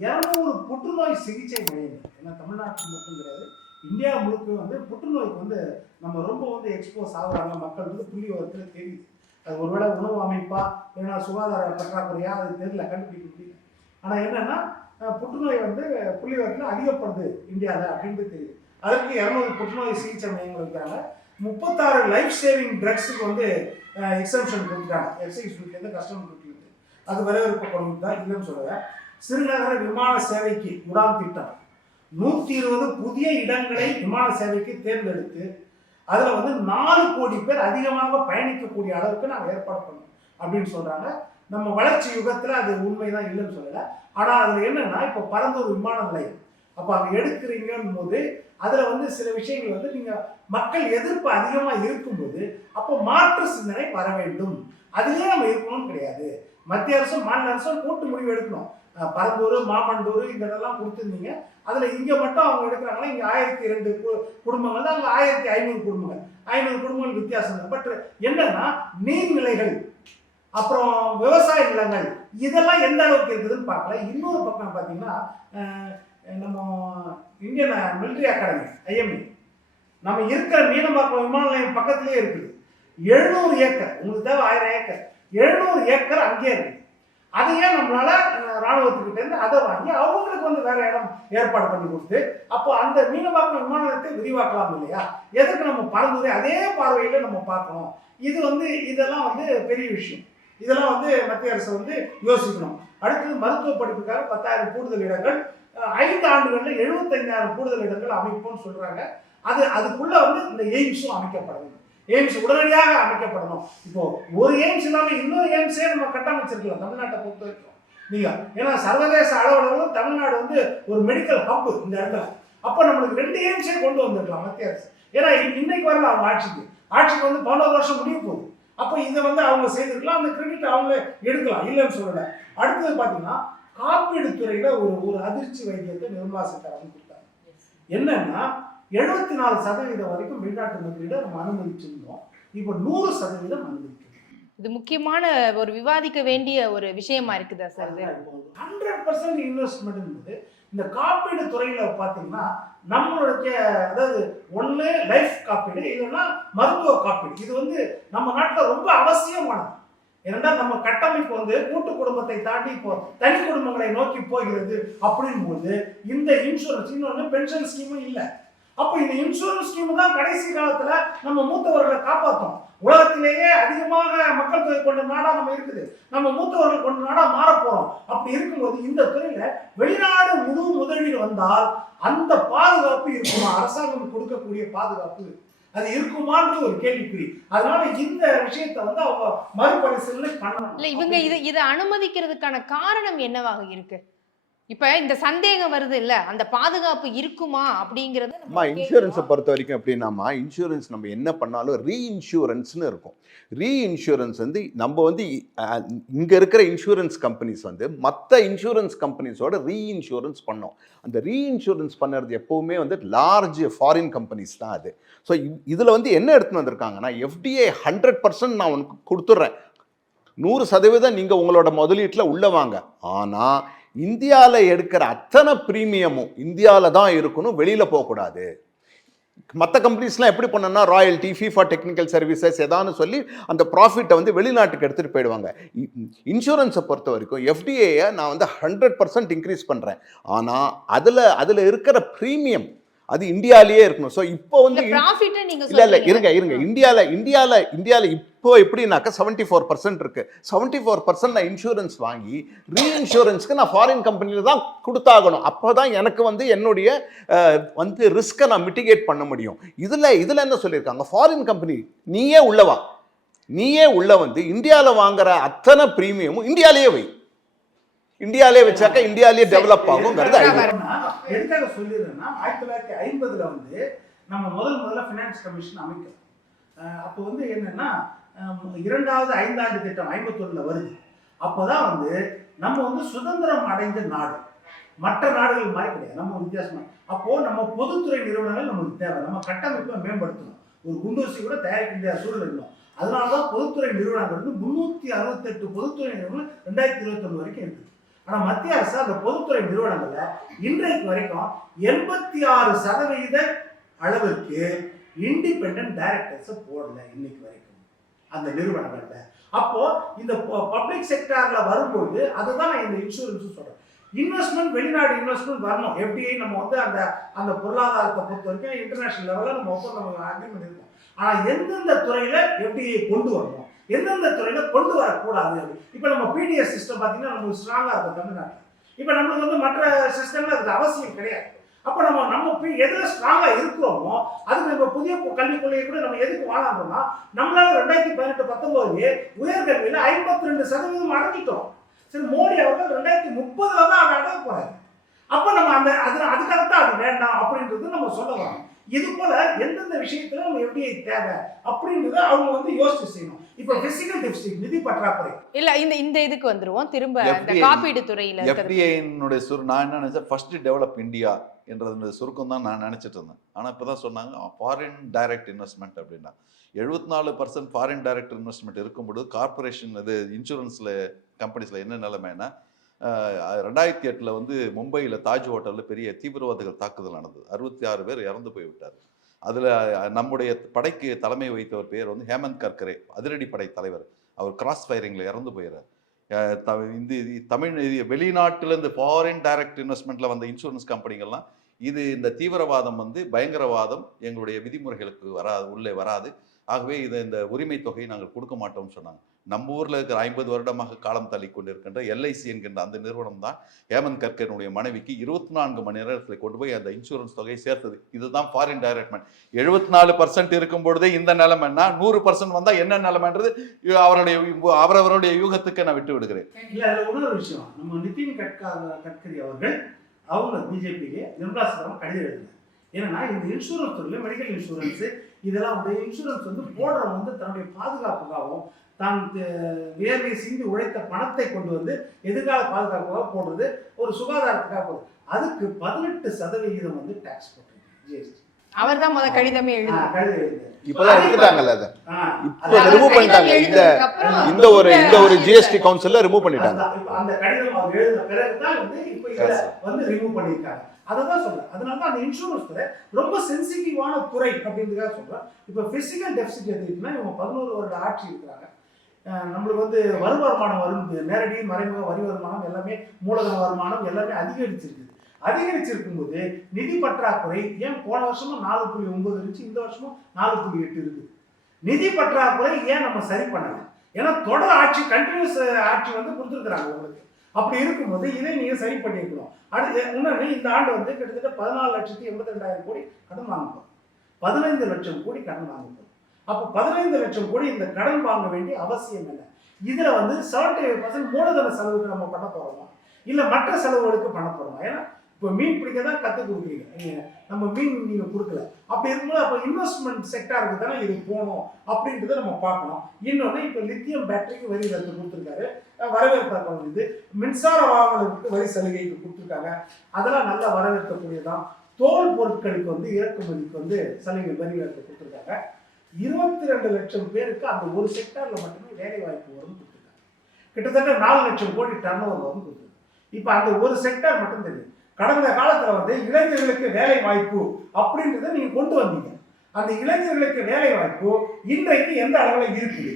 200 புற்றுநோய் சிகிச்சை மையங்கள், ஏன்னா தமிழ்நாட்டுக்கு மட்டும் கிடையாது, இந்தியா முழுக்க வந்து புற்றுநோய்க்கு வந்து நம்ம ரொம்ப வந்து எக்ஸ்போஸ் ஆகுறாங்க. மக்கள் வந்து புள்ளி விவரத்தில் தெரியுது. அது ஒருவேளை உணவு அமைப்பா இல்லைன்னா சுகாதார பற்றாக்குறையா அது தெரியல, கண்டுபிடிக்க முடியல. ஆனால் என்னன்னா புற்றுநோய் வந்து புள்ளி விவரத்தில் அதிகப்படுது இந்தியாவில் அப்படின்ட்டு தெரியுது. அதற்கு 200 புற்றுநோய் சிகிச்சை மையங்கள் இருக்கிறாங்க. 36 லைஃப் சேவிங் ட்ரக்ஸுக்கு வந்து எக்ஸம்ஷன் கொடுத்துட்டாங்க. எக்ஸைஸ் டியூட்டிலேருந்து கஸ்டமர் டியூட்டிலேருந்து. அது வரவேற்பு தான் இல்லைன்னு சொல்லுவேன். சிறுநகர விமான சேவைக்கு உடான் திட்டம் 120 புதிய இடங்களை விமான சேவைக்கு தேர்ந்தெடுத்து அதில் வந்து 4 கோடி பேர் அதிகமாக பயணிக்கக்கூடிய அளவுக்கு நாங்கள் ஏற்பாடு பண்ணோம் அப்படின்னு சொல்கிறாங்க. நம்ம வளர்ச்சி யுகத்தில் அது உண்மைதான், இல்லைன்னு சொல்லலை. ஆனால் அதில் என்னென்னா, இப்போ பரந்தூர் விமான நிலையம் அப்போ அங்கே எடுக்கிறீங்கன்னு போது அதில் வந்து சில விஷயங்கள் வந்து நீங்கள் மக்கள் எதிர்ப்பு அதிகமாக இருக்கும்போது அப்போ மாற்று சிந்தனை வர வேண்டும். அதுலேயே நம்ம இருக்கணும்னு கிடையாது. மத்திய அரசும் மாநில அரசும் கூட்டு முடிவு எடுக்கணும். பரந்தூர், மாமண்டூர் இந்த இதெல்லாம் கொடுத்துருந்தீங்க. அதில் இங்கே மட்டும் அவங்க எடுக்கிறாங்கன்னா இங்கே 1002 குடும்பங்கள் தான், அங்கே 1500 குடும்பங்கள், 500 குடும்பங்கள் வித்தியாசம் தான். பட் என்னன்னா, நீர்நிலைகள் அப்புறம் விவசாய நிலங்கள் இதெல்லாம் எந்த அளவுக்கு இருக்குதுன்னு பார்க்கல. இன்னொரு பக்கம் பார்த்தீங்கன்னா, நம்ம இந்தியன் மிலிட்ரி அகாடமி IME நம்ம இருக்கிற மீனம்பாக்கம் விமான நிலையம் பக்கத்துலேயே இருக்குது. 700 ஏக்கர், உங்களுக்கு தேவை 1000 ஏக்கர், 700 ஏக்கர் அங்கேயே இருக்குது. அதையே நம்மளால ராணுவத்துக்கிட்டேருந்து அதை வாங்கி அவங்களுக்கு வந்து வேற இடம் ஏற்பாடு பண்ணி கொடுத்து அப்போ அந்த மீனம்பாக்கம் விமான நிலையத்தை விரிவாக்கலாம் இல்லையா? எதுக்கு நம்ம பரந்துரை அதே பார்வையில் நம்ம பார்க்கணும்? இது வந்து இதெல்லாம் வந்து பெரிய விஷயம். இதெல்லாம் வந்து மத்திய அரசு வந்து யோசிக்கணும். அடுத்தது மருத்துவ படிப்புக்காக 10,000 கூடுதல் இடங்கள், 5 ஆண்டுகளில் 75,000 கூடுதல் இடங்கள் அமைப்போம்னு சொல்றாங்க. அதுக்குள்ள வந்து இந்த எய்ம்ஸும் அமைக்கப்படணும். எய்ம்ஸ் உடனடியாக அமைக்கப்படணும். இப்போ ஒரு எய்ம்ஸ் இல்லாமல் இன்னொரு எய்ம்ஸே நம்ம கட்டமைச்சிருக்கலாம் தமிழ்நாட்டை பொறுத்த வரைக்கும். நீங்க ஏன்னா சர்வதேச அளவில் தமிழ்நாடு வந்து ஒரு மெடிக்கல் ஹப் இந்த இடத்துல. அப்போ நம்மளுக்கு 2 எய்ம்ஸே கொண்டு வந்திருக்கலாம் மத்திய அரசு. ஏன்னா இன்னைக்கு வரல அவங்க ஆட்சிக்கு வந்து 11 வருஷம் முடிய போகுது. அப்போ இதை வந்து அவங்க செய்திருக்கலாம், அந்த கிரெடிட் அவங்களே எடுக்கலாம், இல்லைன்னு சொல்லலை. அடுத்தது பார்த்தீங்கன்னா, காப்பீடு துறையில ஒரு அதிர்ச்சி வைத்தியத்தை நிர்மலா சீதாராமன் கொடுத்தாங்க. என்னன்னா, 74% வரைக்கும் வெளிநாட்டு முதலீடை நம்ம அனுமதிச்சிருந்தோம். இப்போ 100% அனுமதிக்கிறோம். இது முக்கியமான ஒரு விவாதிக்க வேண்டிய ஒரு விஷயமா இருக்குதா சார்? 100% இன்வெஸ்ட்மெண்ட் என்பது இந்த காப்பீடு துறையில பார்த்தீங்கன்னா நம்மளுடைய, அதாவது ஒன்று லைஃப் காப்பீடு, இல்லைன்னா மருத்துவ காப்பீடு. இது வந்து நம்ம நாட்டில் ரொம்ப அவசியமானது. ஏன்னா நம்ம கட்டமைப்பு வந்து கூட்டு குடும்பத்தை தாண்டி இப்போ தனி குடும்பங்களை நோக்கி போகிறது. அப்படின் போது இந்த இன்சூரன்ஸ், இன்னொன்று பென்ஷன் ஸ்கீமும் இல்லை. அப்போ இந்த இன்சூரன்ஸ் ஸ்கீம் தான் கடைசி காலத்துல நம்ம மூத்தவர்களை காப்பாற்றும். உலகத்திலேயே அதிகமாக மக்கள் தொகை கொண்ட நாடா நம்ம இருக்குது. நம்ம மூத்தவர்கள் கொண்ட நாடா மாற போறோம். அப்படி இருக்கும்போது இந்த துறையில வெளிநாடு முழு முதலீடு வந்தால் அந்த பாதுகாப்பு இருக்குமா? அரசாங்கம் கொடுக்கக்கூடிய பாதுகாப்பு அது இருக்குமான்றது ஒரு கேள்விக்குறி. அதனால இந்த விஷயத்தை வந்து அவங்க மறுபரிசீலனை பண்ணணும். இல்ல, இவங்க இதை அனுமதிக்கிறதுக்கான காரணம் என்னவாக இருக்கு? இப்ப இந்த சந்தேகம் வருது இல்ல, அந்த பாதுகாப்பு இருக்குமா அப்படிங்கறது. இன்சூரன்ஸை பொறுத்த வரைக்கும் எப்படின்னாமா, இன்சூரன்ஸ் நம்ம என்ன பண்ணாலும் ரீஇன்சூரன்ஸ்னு இருக்கும். ரீஇன்சூரன்ஸ் வந்து நம்ம வந்து இங்க இருக்கிற இன்சூரன்ஸ் கம்பெனிஸ் வந்து மற்ற இன்சூரன்ஸ் கம்பெனிஸோட ரீஇன்சூரன்ஸ் பண்ணோம். அந்த ரீஇன்சூரன்ஸ் பண்ணுறது எப்பவுமே வந்து லார்ஜ் ஃபாரின் கம்பெனிஸ் தான் அது. ஸோ இதில் வந்து என்ன எடுத்துன்னு வந்திருக்காங்கன்னா, FDA 100% நான் உனக்கு கொடுத்துட்றேன், 100% நீங்கள் உங்களோட முதலீட்டில் உள்ள வாங்க. ஆனால் இந்தியாவில் எடுக்கிற அத்தனை ப்ரீமியமும் இந்தியாவில் தான் இருக்கணும், வெளியில் போகக்கூடாது. மற்ற கம்பெனிஸ்லாம் எப்படி பண்ணணும்னா, ராயல்ட்டி, ஃபீஃபா டெக்னிக்கல் சர்வீசஸ் எதான்னு சொல்லி அந்த ப்ராஃபிட்டை வந்து வெளிநாட்டுக்கு எடுத்துகிட்டு போயிடுவாங்க. இன்சூரன்ஸை பொறுத்த வரைக்கும் FDAயை நான் வந்து 100% இன்க்ரீஸ் பண்ணுறேன். ஆனால் அதில் இருக்கிற ப்ரீமியம் அது இந்தியாவிலேயே இருக்கணும். ஸோ இப்போ வந்து இல்லை இருங்க இந்தியாவில் இப்போ எப்படின்னாக்கா 74% இருக்கு. 74% நான் இன்சூரன்ஸ் வாங்கி ரீஇன்சூரன்ஸ்க்கு நான் ஃபாரின் கம்பெனியில் தான் கொடுத்தாகணும். அப்போ தான் எனக்கு வந்து என்னுடைய வந்து ரிஸ்க்கை நான் மிட்டிகேட் பண்ண முடியும். இதில் என்ன சொல்லியிருக்காங்க, ஃபாரின் கம்பெனி நீயே உள்ள வந்து இந்தியாவில் வாங்குற அத்தனை ப்ரீமியமும் இந்தியாவிலேயே வை, இந்தியாவிலே வச்சாக்க இந்தியாவிலேயே டெவலப் ஆகுங்கிறது. எதுக்காக சொல்லிடுறேன்னா, 1950 வந்து நம்ம முதல்ல ஃபினான்ஸ் கமிஷன் அமைக்கிறோம். அப்போ வந்து என்னன்னா, 2வது 5 ஆண்டு திட்டம் 51 வருது. அப்போதான் வந்து நம்ம வந்து சுதந்திரம் அடைந்த நாடு, மற்ற நாடுகள் மாதிரி கிடையாது, நம்ம வித்தியாசமா. அப்போ நம்ம பொதுத்துறை நிறுவனங்கள் நமக்கு தேவை. நம்ம கட்டமைப்பை மேம்படுத்தணும். ஒரு குண்டூசி கூட தயாரிக்க முடியாத சூழல் இருக்கணும். அதனாலதான் பொதுத்துறை நிறுவனங்கள் வந்து 368 பொதுத்துறை நிறுவனங்கள் 2021 வரைக்கும் இருக்கு. ஆனா மத்திய அரசு அந்த பொதுத்துறை நிறுவனங்கள்ல இன்றைக்கு வரைக்கும் 86% அளவிற்கு இண்டிபெண்டன்ட் டைரக்டர்ஸ் போடல இன்னைக்கு வரைக்கும் அந்த நிறுவனங்கள்ல. அப்போ இந்த பப்ளிக் செக்டார்ல வரும்போது அதுதான் நான் இந்த இன்சூரன்ஸ் சொல்றேன். இன்வெஸ்ட்மெண்ட், வெளிநாடு இன்வெஸ்ட்மெண்ட் வரணும். FDI நம்ம வந்து அந்த பொருளாதாரத்தை பொறுத்த வரைக்கும் இன்டர்நேஷனல் லெவலில் நம்ம ஒப்பந்தம் அக்ரிமெண்ட் இருக்கும். ஆனா எந்தெந்த துறையில FDI கொண்டு வரணும், எந்தெந்த துறையில கொண்டு வரக்கூடாது. இப்ப நம்ம PDS சிஸ்டம் பாத்தீங்கன்னா நமக்கு ஸ்ட்ராங்கா இருக்கும் தமிழ்நாட்டில். இப்ப நம்மளுக்கு வந்து மற்ற சிஸ்டம்ல அதுக்கு அவசியம் கிடையாது. அப்ப நம்ம எதுல ஸ்ட்ராங்கா இருக்கிறோமோ அதுக்கு நம்ம புதிய கல்விக் கொள்கையை கூட நம்ம எதுக்கு வாழாமோம்னா, நம்மளால 2018-19 உயர்கல்வியில 52% அடைஞ்சிட்டோம். சரி, மோடி அவர்கள் 2030 தான் அதை அடைய போறாரு. அப்ப நம்ம அதுக்காகத்தான் அது வேண்டாம் அப்படின்றது நம்ம சொல்ல வரோம். இது போல எந்தெந்த விஷயத்துல நம்ம FDI தேவை அப்படின்றத அவங்க வந்து யோசிச்சு செய்யணும். இப்ப பிசிக்கல் டெபிசிட், நிதி பற்றாக்குறை இல்ல இந்த இதுக்கு வந்துருவோம் திரும்ப. இந்த காப்பீடு துறையில FDI-னுடைய நான் என்ன நினைச்சேன், ஃபர்ஸ்ட் டெவலப் இந்தியா என்றது சுருக்கம் தான் நான் நினைச்சிட்டு இருந்தேன். ஆனா இப்பதான் சொன்னாங்க ஃபாரின் டைரக்ட் இன்வெஸ்ட்மெண்ட் அப்படின்னா 74% ஃபாரின் டைரக்ட் இன்வெஸ்ட்மெண்ட் இருக்கும்போது கார்பரேஷன் இது இன்சூரன்ஸ்ல கம்பெனிஸ்ல என்ன நிலைமைன்னா, 2008 வந்து மும்பையில் தாஜ் ஹோட்டலில் பெரிய தீவிரவாதிகள் தாக்குதல் நடந்தது. 66 பேர் இறந்து போய்விட்டார். அதில் நம்முடைய படைக்கு தலைமை வைத்தவர் பேர் வந்து ஹேமந்த் கர்கரே, அதிரடி படை தலைவர். அவர் கிராஸ் ஃபயரிங்கில் இறந்து போயிறார். வெளிநாட்டில் இந்த ஃபாரின் டைரக்ட் இன்வெஸ்ட்மெண்ட்டில் வந்த இன்சூரன்ஸ் கம்பெனிகள்லாம் இந்த தீவிரவாதம் வந்து பயங்கரவாதம் எங்களுடைய விதிமுறைகளுக்கு உள்ளே வராது, ஆகவே இந்த உரிமை தொகையை நாங்கள் கொடுக்க மாட்டோம்னு சொன்னாங்க. நம்ம ஊரில் இருக்கிற 50 வருடமாக காலம் தள்ளி கொண்டிருக்கின்ற LIC என்கின்ற அந்த நிறுவனம் தான் ஹேமந்த் கர்கரனுடைய மனைவிக்கு 24 மணி நேரத்தில் கொண்டு போய் அந்த இன்சூரன்ஸ் தொகையை சேர்த்தது. இதுதான் ஃபாரின் டைரக்ட்மெண்ட். 74% இருக்கும் பொழுதே இந்த நிலைமைன்னா 100% வந்தால் என்ன நிலைமைன்றது அவரவருடைய யூகத்துக்கு நான் விட்டு விடுகிறேன். இல்லை, அதில் இன்னொரு விஷயம், நம்ம நிதின் கட்கரி அவர்கள் அவங்க பிஜேபிக்கு நிர்மலா சீதாராமன் கடிதம் எழுதுங்க. ஏன்னா இந்த இன்சூரன்ஸ் துறையில் மெடிக்கல் இன்சூரன்ஸ் இதெல்லாம் வந்து இன்சூரன்ஸ் வந்து போடுறவங்க வந்து தன்னுடைய பாதுகாப்புக்காகவும் தான் வேர்வை சிந்தி உழைத்த பணத்தை கொண்டு வந்து எதிர்கால பாதுகாப்புக்காக போடுறது, ஒரு சுகாதாரத்துக்காக போடுறது. அதுக்கு 18% வந்து டாக்ஸ் போட்டுருக்கு GST. அவர் தான் முதல் கடிதமே எழுதுறாரு. இப்பதான் எடுத்துட்டாங்கல்ல, அதை இப்போ ரிமூவ் பண்ணிட்டாங்க. இந்த ஒரு GST கவுன்சில்ல ரிமூவ் பண்ணிட்டாங்க. அந்த கடிதம் அவர் எழுதின பிறகுதான் வந்து இப்போ இதை வந்து ரிமூவ் பண்ணியிருக்காங்க. அதை தான் சொல்றேன். அதனால தான் அந்த இன்சூரன்ஸ் துறை ரொம்ப சென்சிட்டிவான துறை அப்படின்றதுக்காக சொல்றேன். இப்போ பிசிக்கல் டெபிசிட் எடுத்துக்கிட்டோம்னா இவங்க 11 வருட ஆட்சி இருக்கிறாங்க. நம்மளுக்கு வந்து வரி வருமானம் வரும், நேரடி மறைமுக வரி வருமானம் எல்லாமே, மூலதன வருமானம் எல்லாமே அதிகரிச்சிருக்கும் போது நிதி பற்றாக்குறை ஏன் போன வருஷமும் 4.9 இருந்துச்சு, இந்த வருஷமும் 4.8 இருக்கு. நிதி பற்றாக்குறை ஏன் நம்ம சரி பண்ணல? ஏன்னா தொடர் ஆட்சி, கண்டினியூஸ் ஆட்சி வந்து கொடுத்துருக்குறாங்க உங்களுக்கு. அப்படி இருக்கும்போது இதை நீங்க சரி பண்ணியிருக்கணும். அடுத்து இன்னொன்று, இந்த ஆண்டு வந்து கிட்டத்தட்ட 14,82,000 கோடி கடன் வாங்க போறோம். 15 லட்சம் கோடி கடன் வாங்க போறோம். அப்போ 15 லட்சம் கோடி இந்த கடன் வாங்க வேண்டிய அவசியம் இல்லை. இதுல வந்து 75% மூலதன செலவுக்கு நம்ம பண்ண போறோமா, இல்ல மற்ற செலவுகளுக்கு பண்ண போறோமா? ஏன்னா இப்போ மீன் பிடிக்க தான் கற்றுக் கொடுக்குறீங்க, நம்ம மீன் நீங்கள் கொடுக்கல. அப்படி இருக்கும்போது அப்போ இன்வெஸ்ட்மெண்ட் செக்டாருக்கு தானே இது போகணும் அப்படின்றத நம்ம பார்க்கணும். இன்னொன்று, இப்போ லித்தியம் பேட்டரிக்கு வரி ரத்து கொடுத்துருக்காரு, வரவேற்பாங்க. இது மின்சார வாகனங்களுக்கு வரி சலுகைக்கு கொடுத்துருக்காங்க, அதெல்லாம் நல்லா வரவேற்கக்கூடியதான். தோல் பொருட்களுக்கு வந்து இறக்குமதிக்கு வந்து சலுகை வரி ரத்து கொடுத்துருக்காங்க. 22 லட்சம் பேருக்கு அந்த ஒரு செக்டாரில் மட்டுமே வேலை வாய்ப்பு வரும்னு கொடுத்துருக்காங்க. கிட்டத்தட்ட 4 லட்சம் கோடி டர்ன் ஓவர் வரும்னு கொடுத்துருக்காங்க. இப்போ அந்த ஒரு செக்டார் மட்டும் தெரியும். கடந்த காலத்துல வந்து இளைஞர்களுக்கு வேலை வாய்ப்பு அப்படின்றத நீங்க கொண்டு வந்தீங்க. அந்த இளைஞர்களுக்கு வேலை வாய்ப்பு இன்றைக்கு எந்த அளவில் இருக்குது?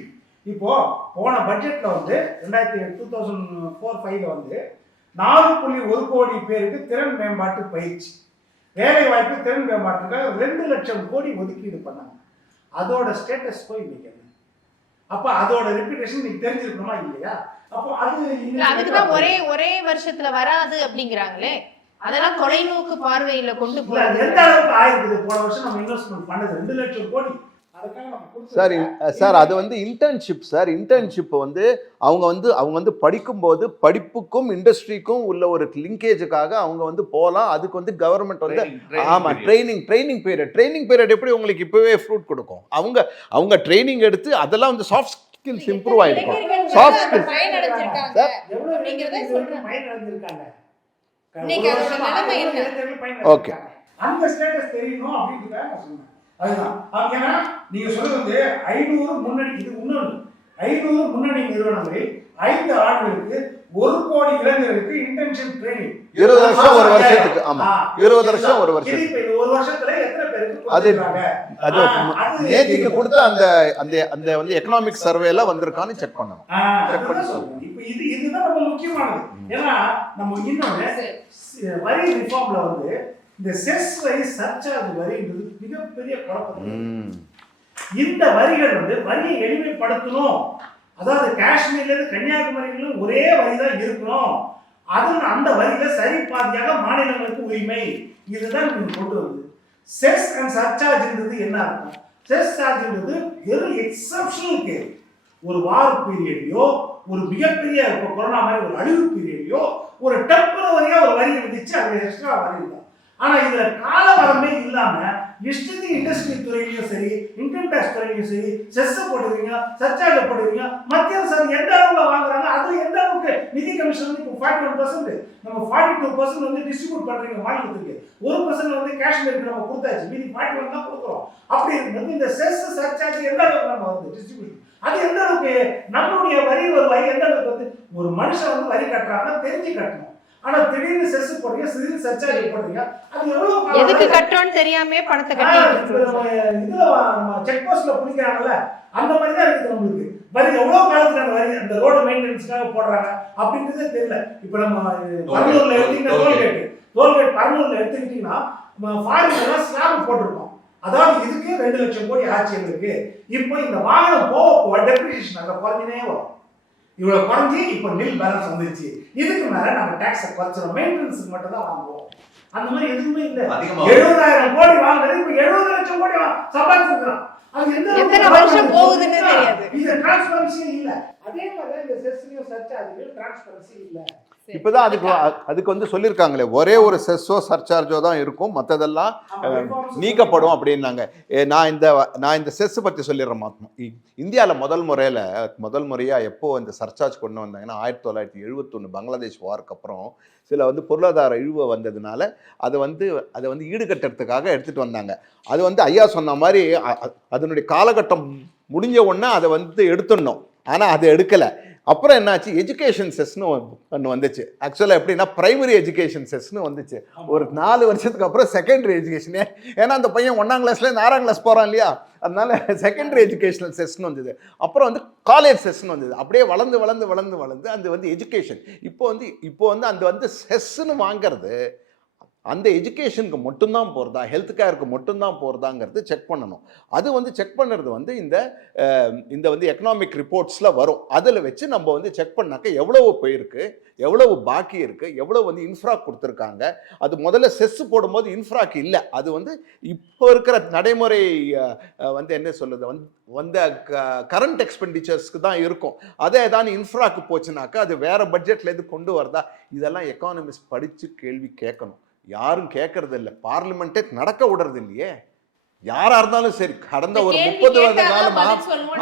இப்போ போன பட்ஜெட்ல வந்து 2004-05 வந்து 4.1 கோடி பேருக்கு திறன் மேம்பாட்டு பயிற்சி, வேலை வாய்ப்பு திறன் மேம்பாட்டுக்காக 2 லட்சம் கோடி ஒதுக்கீடு பண்ணாங்க. அதோட ஸ்டேட்டஸ் போய் நிற்கிறது. அப்ப அதோட ரெப்யூட்டேஷன் நீங்க தெரிஞ்சிருக்கணுமா இல்லையா? அப்போ அதுக்குதான் ஒரே வருஷத்துல வராது அப்படிங்கிறாங்களே. அதெல்லாம் தொலைநோக்கு பார்வையில கொண்டு போறது எந்த அளவுக்கு ஆயிருக்குது? போன வருஷம் நம்ம இன்வெஸ்ட்மெண்ட் பண்ணது 2 லட்சம் கோடி. சார் அது வந்து இன்டர்ன்ஷிப் சார். இன்டர்ன்ஷிப் வந்து அவங்க வந்து படிக்கும்போது படிப்புக்கும் இண்டஸ்ட்ரிக்கும் உள்ள ஒரு லிங்கேஜுக்காக அவங்க வந்து போகலாம். அதுக்கு வந்து கவர்மெண்ட் வந்து ஆமா ட்ரைனிங் பீரியட் எப்படி உங்களுக்கு இப்பவே ஃப்ரூட் கொடுக்கும்? அவங்க ட்ரைனிங் எடுத்து அதெல்லாம் வந்து சாஃப்ட் ஸ்கில்ஸ் இம்ப்ரூவ் ஆயிருக்கும். சாஃப்ட் ஸ்கில்ஸ் ஓகே, அந்த ஸ்டேட்டஸ் தெரியணும் அப்படின்றத நான் சொன்னேன். அதுதான். ஏன்னா நீங்க சொல்றது வந்து 500 முன்னணி, இது இன்னொன்று 500 முன்னணி நிறுவனங்களில் 5 ஆண்டுகளுக்கு 1 கோடி இளைஞர்களுக்கு இன்டர்ன்ஷிப் ட்ரைனிங் 20 வருஷம் ஒரு வருஷத்துக்கு. ஆமா, 20 வருஷம் ஒரு வருஷம். இது ஒரு வருஷத்துல எத்தனை பேருக்கு அது நேத்திக்கு கொடுத்த அந்த வந்து எக்கனாமிக் சர்வேல வந்திருக்கான்னு செக் பண்ணணும். இப்போ இதுதான் ரொம்ப முக்கியமானது. ஏன்னா நம்ம இன்னொன்று வரி ரிஃபார்ம்ல வந்து இந்த செஸ் வரி, சர்சார்ஜ் வரின்றது மிகப்பெரிய குழப்பம். இந்த வரிகள் வந்து வரியை எளிமைப்படுத்தணும். அதாவது காஷ்மீர்ல இருந்து கன்னியாகுமரியிலும் ஒரே வரி தான் இருக்கணும். அந்த வரியில சரி பாதியாக மாநிலங்களுக்கு உரிமை. இதுதான் நீங்க கொண்டு வந்து செஸ் அண்ட் சர்சார்ஜ்ன்றது என்ன இருக்கும்? செஸ் சார்ஜ்ன்றது வெறும் எக்ஸப்ஷனல் கேஸ். ஒரு வார் பீரியட்லயோ, ஒரு மிகப்பெரிய கொரோனா மாதிரி ஒரு அழிவு பீரியட்லயோ ஒரு டெம்பரவரியா ஒரு வரி விதிச்சு அது எக்ஸ்ட்ரா வரி தான். ஆனா இதுல கால வரம்பே இல்லாம இஷ்டத்துக்கு இண்டஸ்ட்ரி துறையிலையும் சரி, இன்கம் டேக்ஸ் துறையிலையும் சரி, செஸ் போடுறீங்க, சர்ச்சார்ஜ் போடுறீங்க. மத்திய அரசு எந்த அளவுல வாங்குறாங்க, அது எந்த அளவுக்கு நிதி கமிஷன் வந்து 41%, நம்ம 42% வந்து டிஸ்ட்ரிபியூட் பண்றீங்க மாநிலத்துக்கு, 1% வந்து காஷ்மீருக்கு நம்ம கொடுத்தாச்சு, மீதி 41 தான் கொடுக்குறோம். அப்படி இருக்கும்போது இந்த செஸ் சர்ச்சார்ஜ் எந்த அளவுக்கு நம்ம வந்து டிஸ்ட்ரிபியூட், அது எந்த அளவுக்கு நம்மளுடைய வரி வருவாய் எந்த அளவுக்கு வந்து ஒரு மனுஷன் வந்து வரி கட்டுறாங்கன்னா தெரிஞ்சு கட்டணும். ஆனா திடீர்னு செஸ் போடுறீங்க, திடீர்னு சர்ச்சார்ஜ் போடுறீங்க, அது எவ்வளவு எதுக்கு கட்டுறோம்னு தெரியாம பணத்தை கட்டி இதுல செக் போஸ்ட்ல பிடிக்கிறாங்கல்ல, அந்த மாதிரி தான் இருக்குது நம்மளுக்கு. வரி எவ்வளவு காலத்துக்கு அந்த வரி அந்த ரோடு மெயின்டெனன்ஸ்க்காக போடுறாங்க அப்படின்றதே தெரியல. இப்ப நம்ம பர்னூர்ல எடுத்தீங்கன்னா டோல்கேட் பர்னூர்ல எடுத்துக்கிட்டீங்கன்னா ஃபாரின்ல ஸ்லாப் போட்டிருக்கோம். அதாவது இதுக்கு 2 லட்சம் கோடி ஆட்சி எங்களுக்கு. இப்போ இந்த வாகனம் போக டெப்ரிசியேஷன் அங்க குறைஞ்சினே வரும். இவ்வளவு குறைஞ்சி இப்போ நில் பேலன்ஸ் வந்துருச்சு. இதுக்கு மேல நம்ம டாக்ஸை குறைச்சிடும், மெயின்டெனன்ஸுக்கு மட்டும் தான் வாங்குவோம். அந்த மாதிரி எதுவுமே இல்லை. 70,000 கோடி வாங்குறது இப்போ 70 லட்சம் கோடி சம்பாதிச்சிருக்கிறோம். அது எத்தனை வருஷம் போகுதுன்னு தெரியாது. இது டிரான்ஸ்பரன்சி இல்ல. அதே மாதிரி இந்த செஸ்லயும் சர்ச்சார்ஜ்லயும் டிரான்ஸ்பரன்சி இல்ல. இப்போதான் அதுக்கு வந்து சொல்லியிருக்காங்களே, ஒரே ஒரு செஸ்ஸோ சர்ச்சார்ஜோ தான் இருக்கும், மற்றதெல்லாம் நீக்கப்படும் அப்படின்னாங்க. நான் இந்த செஸ் பற்றி சொல்லிடுறேன். இந்தியாவில் முதல் முறையாக எப்போ இந்த சர்ச்சார்ஜ் கொண்டு வந்தாங்கன்னா 1971 பங்களாதேஷ் வாருக்கு அப்புறம் சில வந்து பொருளாதார இழிவு வந்ததுனால அதை வந்து ஈடுகட்டுறதுக்காக எடுத்துகிட்டு வந்தாங்க. அது வந்து ஐயா சொன்ன மாதிரி அதனுடைய காலகட்டம் முடிஞ்ச உடனே அதை வந்து எடுத்துடணும். ஆனால் அதை எடுக்கலை. அப்புறம் என்னாச்சு, எஜுகேஷன் செஸ்னு ஒன்று வந்துச்சு. ஆக்சுவலாக எப்படின்னா பிரைமரி எஜுகேஷன் செஸ்னு வந்துச்சு. ஒரு 4 வருஷத்துக்கு அப்புறம் செகண்டரி எஜுகேஷனே, ஏன்னா அந்த பையன் 1ஆம் கிளாஸ்லேருந்து 6ஆம் கிளாஸ் போகிறான் இல்லையா, அதனால செகண்டரி எஜுகேஷனல் செஸ்னு வந்தது. அப்புறம் வந்து காலேஜ் செஸ்னு வந்தது. அப்படியே வளர்ந்து அந்த வந்து எஜுகேஷன் இப்போ வந்து அந்த வந்து செஸ்ன்னு வாங்கிறது அந்த எஜுகேஷனுக்கு மட்டும்தான் போகிறதா, ஹெல்த் கேருக்கு மட்டும்தான் போகிறதாங்கிறது செக் பண்ணணும். அது வந்து செக் பண்ணுறது வந்து இந்த வந்து எக்கனாமிக் ரிப்போர்ட்ஸில் வரும். அதில் வச்சு நம்ம வந்து செக் பண்ணாக்க எவ்வளவு போயிருக்கு, எவ்வளவு பாக்கி இருக்குது, எவ்வளோ வந்து இன்ஃப்ராக் கொடுத்துருக்காங்க. அது முதல்ல செஸ் போடும்போது இன்ஃப்ராக் இல்லை. அது வந்து இப்போ இருக்கிற நடைமுறை வந்து என்ன சொல்லுது வந்து கரண்ட் எக்ஸ்பெண்டிச்சர்ஸ்க்கு தான் இருக்கும். அதே ஏதாவது இன்ஃப்ராக்கு போச்சுனாக்கா அது வேறு பட்ஜெட்லேருந்து கொண்டு வரதா, இதெல்லாம் எக்கானமிஸ்ட் படித்து கேள்வி கேட்கணும். யாரும் கேட்கறது இல்லை. பார்லிமெண்ட்டே நடக்க விடுறது இல்லையே. யாரா இருந்தாலும் சரி, கடந்த ஒரு 30 வருட காலமா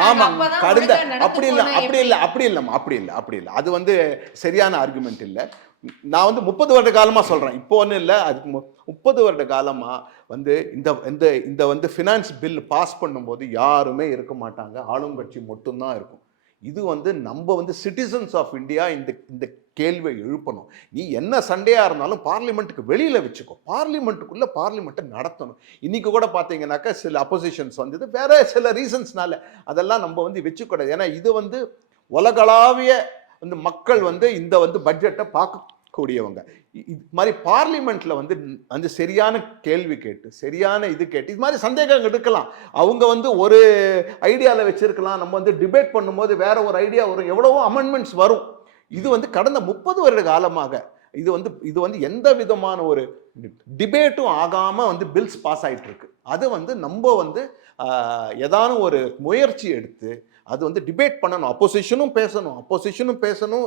ஆமாம் கடந்த அப்படி இல்லை. அது வந்து சரியான ஆர்குமெண்ட் இல்லை. நான் வந்து 30 வருட காலமா சொல்றேன், இப்போ ஒன்றும் இல்லை. அதுக்கு 30 வருட காலமா வந்து இந்த வந்து ஃபினான்ஸ் பில் பாஸ் பண்ணும்போது யாருமே இருக்க மாட்டாங்க, ஆளுங்கட்சி மட்டும்தான் இருக்கும். இது வந்து நம்ம வந்து சிட்டிசன்ஸ் ஆஃப் இந்தியா இந்த கேள்வியை எழுப்பணும். நீ என்ன சண்டையா இருந்தாலும் பார்லிமெண்ட்டுக்கு வெளியில வச்சுக்கோ, பார்லிமெண்ட்டுக்குள்ள பார்லிமெண்ட்டை நடத்தணும். இன்னைக்கு கூட பார்த்தீங்கன்னாக்கா சில அப்போசிஷன்ஸ் வந்தது வேற சில ரீசன்ஸ்னால, அதெல்லாம் நம்ம வந்து வச்சுக்கூடாது. ஏன்னா இது வந்து உலகளாவிய வந்து மக்கள் வந்து இந்த வந்து பட்ஜெட்டை பார்க்கக்கூடியவங்க. இது மாதிரி பார்லிமெண்ட்ல வந்து சரியான கேள்வி கேட்டு சரியான இது கேட்டு இது மாதிரி சந்தேகம் எடுக்கலாம். அவங்க வந்து ஒரு ஐடியாவில் வச்சிருக்கலாம், நம்ம வந்து டிபேட் பண்ணும்போது வேற ஒரு ஐடியா வரும், எவ்வளவோ அமெண்ட்மெண்ட்ஸ் வரும். இது வந்து கடந்த 30 வருட காலமாக இது வந்து எந்த விதமான ஒரு டிபேட்டும் ஆகாம வந்து பில்ஸ் பாஸ் ஆயிட்டு இருக்கு. அது வந்து நம்ம வந்து ஏதான ஒரு முயற்சி எடுத்து அது வந்து டிபேட் பண்ணணும். அப்போசிஷனும் பேசணும்,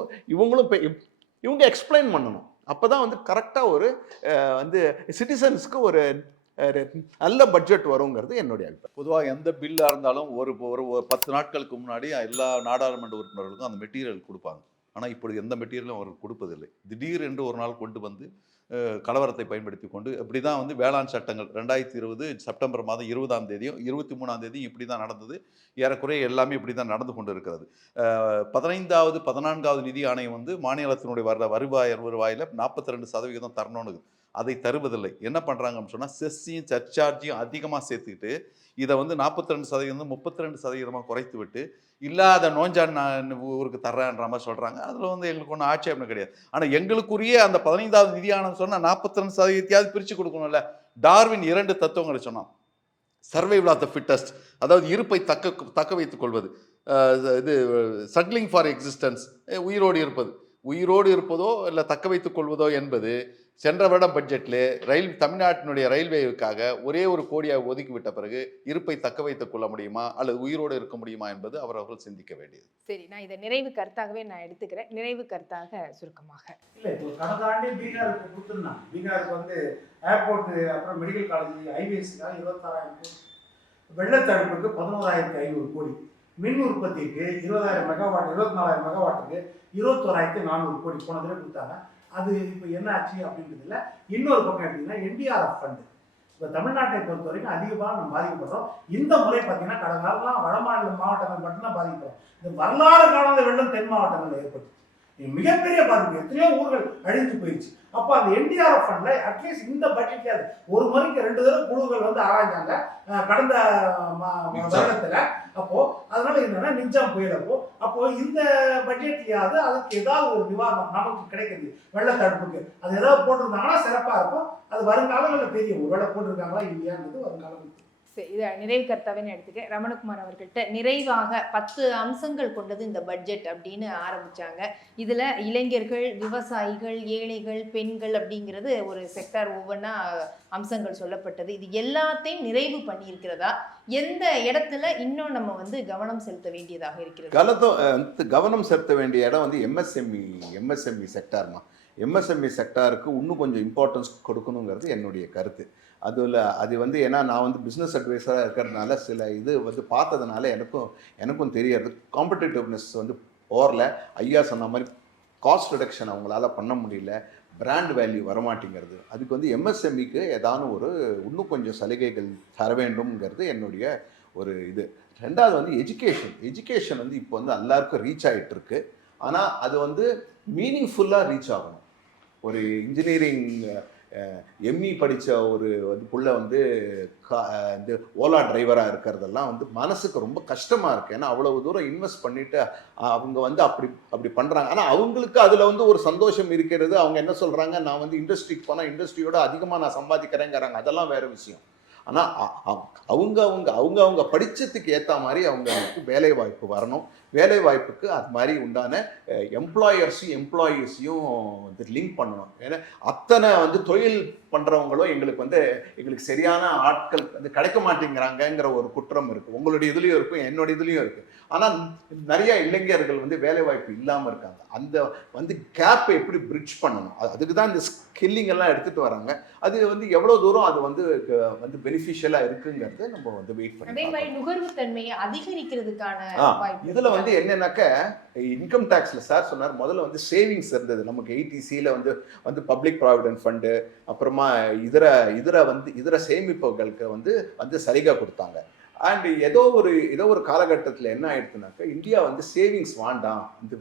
இவங்க எக்ஸ்பிளைன் பண்ணணும். அப்போதான் வந்து கரெக்டாக ஒரு வந்து சிட்டிசன்ஸ்க்கு ஒரு நல்ல பட்ஜெட் வருங்கிறது என்னுடைய அபிப்பிராயம். பொதுவாக எந்த பில்லாக இருந்தாலும் ஒரு 10 நாட்களுக்கு முன்னாடி எல்லா நாடாளுமன்ற உறுப்பினர்களுக்கும் அந்த மெட்டீரியல் கொடுப்பாங்க. ஆனால் இப்படி எந்த மெட்டீரியலும் அவர்கள் கொடுப்பதில்லை. திடீர் என்று ஒரு நாள் கொண்டு வந்து கலவரத்தை பயன்படுத்தி கொண்டு இப்படி தான் வந்து வேளாண் சட்டங்கள் 2020 செப்டம்பர் மாதம் 20ஆம் தேதியும் 23ஆம் தேதியும் இப்படி தான் நடந்தது. ஏறக்குறைய எல்லாமே இப்படி தான் நடந்து கொண்டு இருக்கிறது. 15வது 14வது நிதி ஆணையம் வந்து மாநிலத்தினுடைய வருவாயில் 42% தரணும்னு அதை தருவதில்லை. என்ன பண்ணுறாங்கன்னு சொன்னால் செஸ்ஸையும் சர்ச்சார்ஜையும் அதிகமாக சேர்த்துக்கிட்டு இதை வந்து 42% 32% குறைத்து விட்டு இல்லாத நோஞ்சான் ஊருக்கு தர்றேன்ற மாதிரி சொல்கிறாங்க. அதில் வந்து எங்களுக்கு ஒன்றும் ஆட்சேபனை கிடையாது. ஆனால் எங்களுக்குரிய அந்த 15வது நிதியானம் சொன்னால் 42% பிரித்து கொடுக்கணும்ல. டார்வின் 2 தத்துவங்களை சொன்னான். சர்வைவல் ஆஃப் த ஃபிட்டஸ்ட், அதாவது இருப்பை தக்க வைத்துக் கொள்வது, இது ஸ்ட்ரகிளிங் ஃபார் எக்ஸிஸ்டன்ஸ், உயிரோடு இருப்பதோ இல்லை தக்க வைத்துக் கொள்வதோ என்பது சென்ற வருடம் பட்ஜெட்டில் தமிழ்நாட்டினுடைய ரயில்வேவுக்காக ஒரே ஒரு கோடியாக ஒதுக்கிவிட்ட பிறகு இருப்பை தக்க வைத்துக் கொள்ள முடியுமா அல்லது உயிரோடு இருக்க முடியுமா என்பது அவர்கள் சிந்திக்க வேண்டியது. சரி, நான் இதை நிறைவு கருத்தாகவே நான் எடுத்துக்கிறேன். நிறைவு கருத்தாக சுருக்கமாக இல்லை, இப்போ கடந்த ஆண்டே பீகாருக்கு கொடுத்துருந்தாங்க. பீகாருக்கு வந்து ஏர்போர்ட்டு, அப்புறம் மெடிக்கல் காலேஜ், ஐவிஎஸ்க்காக 26,000 கோடி, வெள்ளத்தடுப்புக்கு 11,500 கோடி, மின் உற்பத்திக்கு 20,000 மெகாவாட், 24,000 மெகாவாட்டுக்கு 21,400 கோடி போன தடவை கொடுத்தாங்க. அது இப்போ என்ன ஆச்சு அப்படின்றதுல இன்னொரு பக்கம் எடுத்தீங்கன்னா NDRF ஃபண்டு. இப்போ தமிழ்நாட்டை பொறுத்த வரைக்கும் அதிகமாக நம்ம பாதிக்கப்படுறோம். இந்த முறை பார்த்தீங்கன்னா கடந்த காலம்லாம் வட மாநில மாவட்டங்கள் மட்டும்தான் பாதிக்கப்படுறோம். இந்த வரலாறு காணாத வெள்ளம் தென் மாவட்டங்களில் ஏற்பட்டு மிகப்பெரிய பாதிப்பு, எத்தனையோ ஊர்கள் அழிஞ்சு போயிடுச்சு. அப்போ அந்த NDRF ஃபண்ட்ல அட்லீஸ்ட் இந்த பட்ஜெட்ல ஒரு முறைக்கு 2 தடவை குழுக்கள் வந்து ஆராய்ந்தாங்க கடந்த வருடத்துல. அப்போ அதனால என்னன்னா நிஜம் புயல். அப்போ இந்த பட்ஜெட்லயாவது அதுக்கு ஏதாவது ஒரு நிவாரணம் நமக்கு கிடைக்குது வெள்ள தடுப்புக்கு, அது ஏதாவது போட்டிருந்தாங்கன்னா சிறப்பா இருக்கும். அது வருங்காலங்களில் தெரியும் ஒருவேளை போட்டிருக்காங்களா இல்லையான்றது வருங்காலம். சரி, இதை நிறைவு கருத்தாவே நான் எடுத்துக்க. ரமணகுமார் அவர்கள்ட்ட நிறைவாக 10 அம்சங்கள் கொண்டது இந்த பட்ஜெட் அப்படின்னு ஆரம்பிச்சாங்க. இதுல இளைஞர்கள், விவசாயிகள், ஏழைகள், பெண்கள் அப்படிங்கிறது ஒரு செக்டார் ஒவ்வொன்றா அம்சங்கள் சொல்லப்பட்டது. இது எல்லாத்தையும் நிறைவு பண்ணியிருக்கிறதா, எந்த இடத்துல இன்னும் நம்ம வந்து கவனம் செலுத்த வேண்டியதாக இருக்கிறது? கவனம் செலுத்த வேண்டிய இடம் வந்து எம்எஸ்எம்இ செக்டார்மா. எம்எஸ்எம்இ செக்டாருக்கு இன்னும் கொஞ்சம் இம்பார்ட்டன்ஸ் கொடுக்கணுங்கிறது என்னுடைய கருத்து. அது வந்து ஏன்னா நான் வந்து பிஸ்னஸ் அட்வைஸராக இருக்கிறதுனால சில இது வந்து பார்த்ததுனால எனக்கும் தெரியறது. காம்படிட்டிவ்னஸ் வந்து ஓரில் ஐயா சொன்ன மாதிரி காஸ்ட் ரிடக்ஷன் அவங்களால பண்ண முடியல, பிராண்ட் வேல்யூ வரமாட்டேங்கிறது. அதுக்கு வந்து எம்எஸ்எம்இக்கு ஏதானும் ஒரு இன்னும் கொஞ்சம் சலுகைகள் தர வேண்டும்ங்கிறது என்னுடைய ஒரு இது. ரெண்டாவது வந்து எஜுகேஷன் வந்து இப்போ வந்து எல்லாருக்கும் ரீச் ஆகிட்டு இருக்கு. ஆனால் அது வந்து மீனிங்ஃபுல்லாக ரீச் ஆகணும். ஒரு இன்ஜினியரிங் எம்இ படித்த ஒரு புள்ள வந்து இந்த ஓலா டிரைவராக இருக்கிறதெல்லாம் வந்து மனசுக்கு ரொம்ப கஷ்டமாக இருக்குது. ஏன்னா அவ்வளவு தூரம் இன்வெஸ்ட் பண்ணிவிட்டு அவங்க வந்து அப்படி பண்ணுறாங்க. ஆனால் அவங்களுக்கு அதில் வந்து ஒரு சந்தோஷம் இருக்கிறது. அவங்க என்ன சொல்கிறாங்க, நான் வந்து இண்டஸ்ட்ரிக்கு போனால் இண்டஸ்ட்ரியோட அதிகமாக நான் சம்பாதிக்கிறேங்கிறாங்க. அதெல்லாம் வேறு விஷயம். ஆனால் அவங்க படித்ததுக்கு ஏற்ற மாதிரி அவங்களுக்கு வேலை வாய்ப்பு வரணும். வேலை வாய்ப்புக்கு அது மாதிரி உண்டான எம்ப்ளாயர்ஸையும் எம்ப்ளாயீஸையும் வந்து லிங்க் பண்ணணும். ஏன்னா அத்தனை வந்து தொழில் பண்ணுறவங்களும் எங்களுக்கு சரியான ஆட்கள் வந்து கிடைக்க மாட்டேங்கிறாங்கங்கிற ஒரு குற்றம் இருக்குது. உங்களுடைய இதுலேயும் இருக்கும், என்னுடைய இதுலேயும் இருக்குது. ஆனால் நிறைய இளைஞர்கள் வந்து வேலை வாய்ப்பு இல்லாமல் இருக்காங்க. அந்த வந்து கேப்பை எப்படி பிரிட்ஜ் பண்ணணும், அதுக்கு தான் இந்த ஸ்கில்லிங் எல்லாம் எடுத்துகிட்டு வராங்க. அது வந்து எவ்வளோ தூரம் அது வந்து பெனிஃபிஷியலாக இருக்குங்கிறது நம்ம வந்து வெயிட் பண்ணி. அதே மாதிரி நுகர்வு தன்மையை அதிகரிக்கிறதுக்கான இதில் வந்து என்னன்னாக்க இன்கம் டேக்ஸில் சார் சொன்னார், முதல்ல வந்து சேவிங்ஸ் இருந்தது நமக்கு. ATCயில் வந்து பப்ளிக் ப்ராவிடென்ட் ஃபண்டு, அப்புறமா இதர சேமிப்புகளுக்கு வந்து சலுகை கொடுத்தாங்க. அண்ட் ஏதோ ஒரு காலகட்டத்தில் என்ன ஆயிடுச்சுனாக்கா, இந்தியா வந்து சேவிங்ஸ் வேண்டாம், இந்த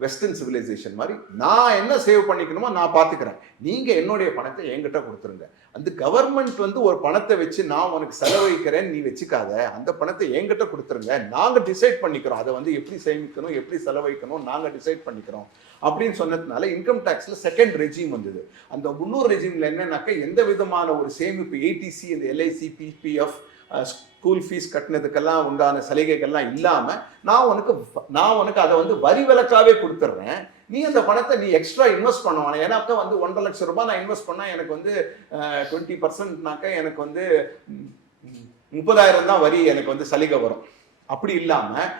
வெஸ்டர்ன் சிவிலைசேஷன் மாதிரி நான் என்ன சேவ் பண்ணிக்கணுமோ நான் பார்த்துக்கிறேன், நீங்கள் என்னுடைய பணத்தை என்கிட்ட கொடுத்துருங்க. அந்த கவர்மெண்ட் வந்து ஒரு பணத்தை வச்சு நான் உனக்கு செலவழிக்கிறேன், நீ வச்சுக்காத, அந்த பணத்தை என்கிட்ட கொடுத்துருங்க, நாங்கள் டிசைட் பண்ணிக்கிறோம், அதை வந்து எப்படி சேமிக்கணும் எப்படி செலவழிக்கணும் நாங்கள் டிசைட் பண்ணிக்கிறோம் அப்படின்னு சொன்னதுனால இன்கம் டேக்ஸில் செகண்ட் ரெஜிம் வந்தது. அந்த முன்னூறு ரெஜிமில் என்னன்னாக்கா எந்த விதமான ஒரு சேமிப்பு ATC, இந்த LIC, PPF, ஸ்கூல் ஃபீஸ் கட்டினதுக்கெல்லாம் உண்டான சலுகைகள்லாம் இல்லாமல் நான் உனக்கு அதை வந்து வரி விலக்காவே கொடுத்துட்றேன். நீ அந்த பணத்தை நீ எக்ஸ்ட்ரா இன்வெஸ்ட் பண்ணுவானே. ஏன்னாக்கா வந்து 1.5 லட்சம் ரூபாய் நான் இன்வெஸ்ட் பண்ணால் எனக்கு வந்து 20%னாக்கா எனக்கு வந்து 30,000 தான் வரி எனக்கு வந்து சலுகை வரும். அப்படி இல்லாமல்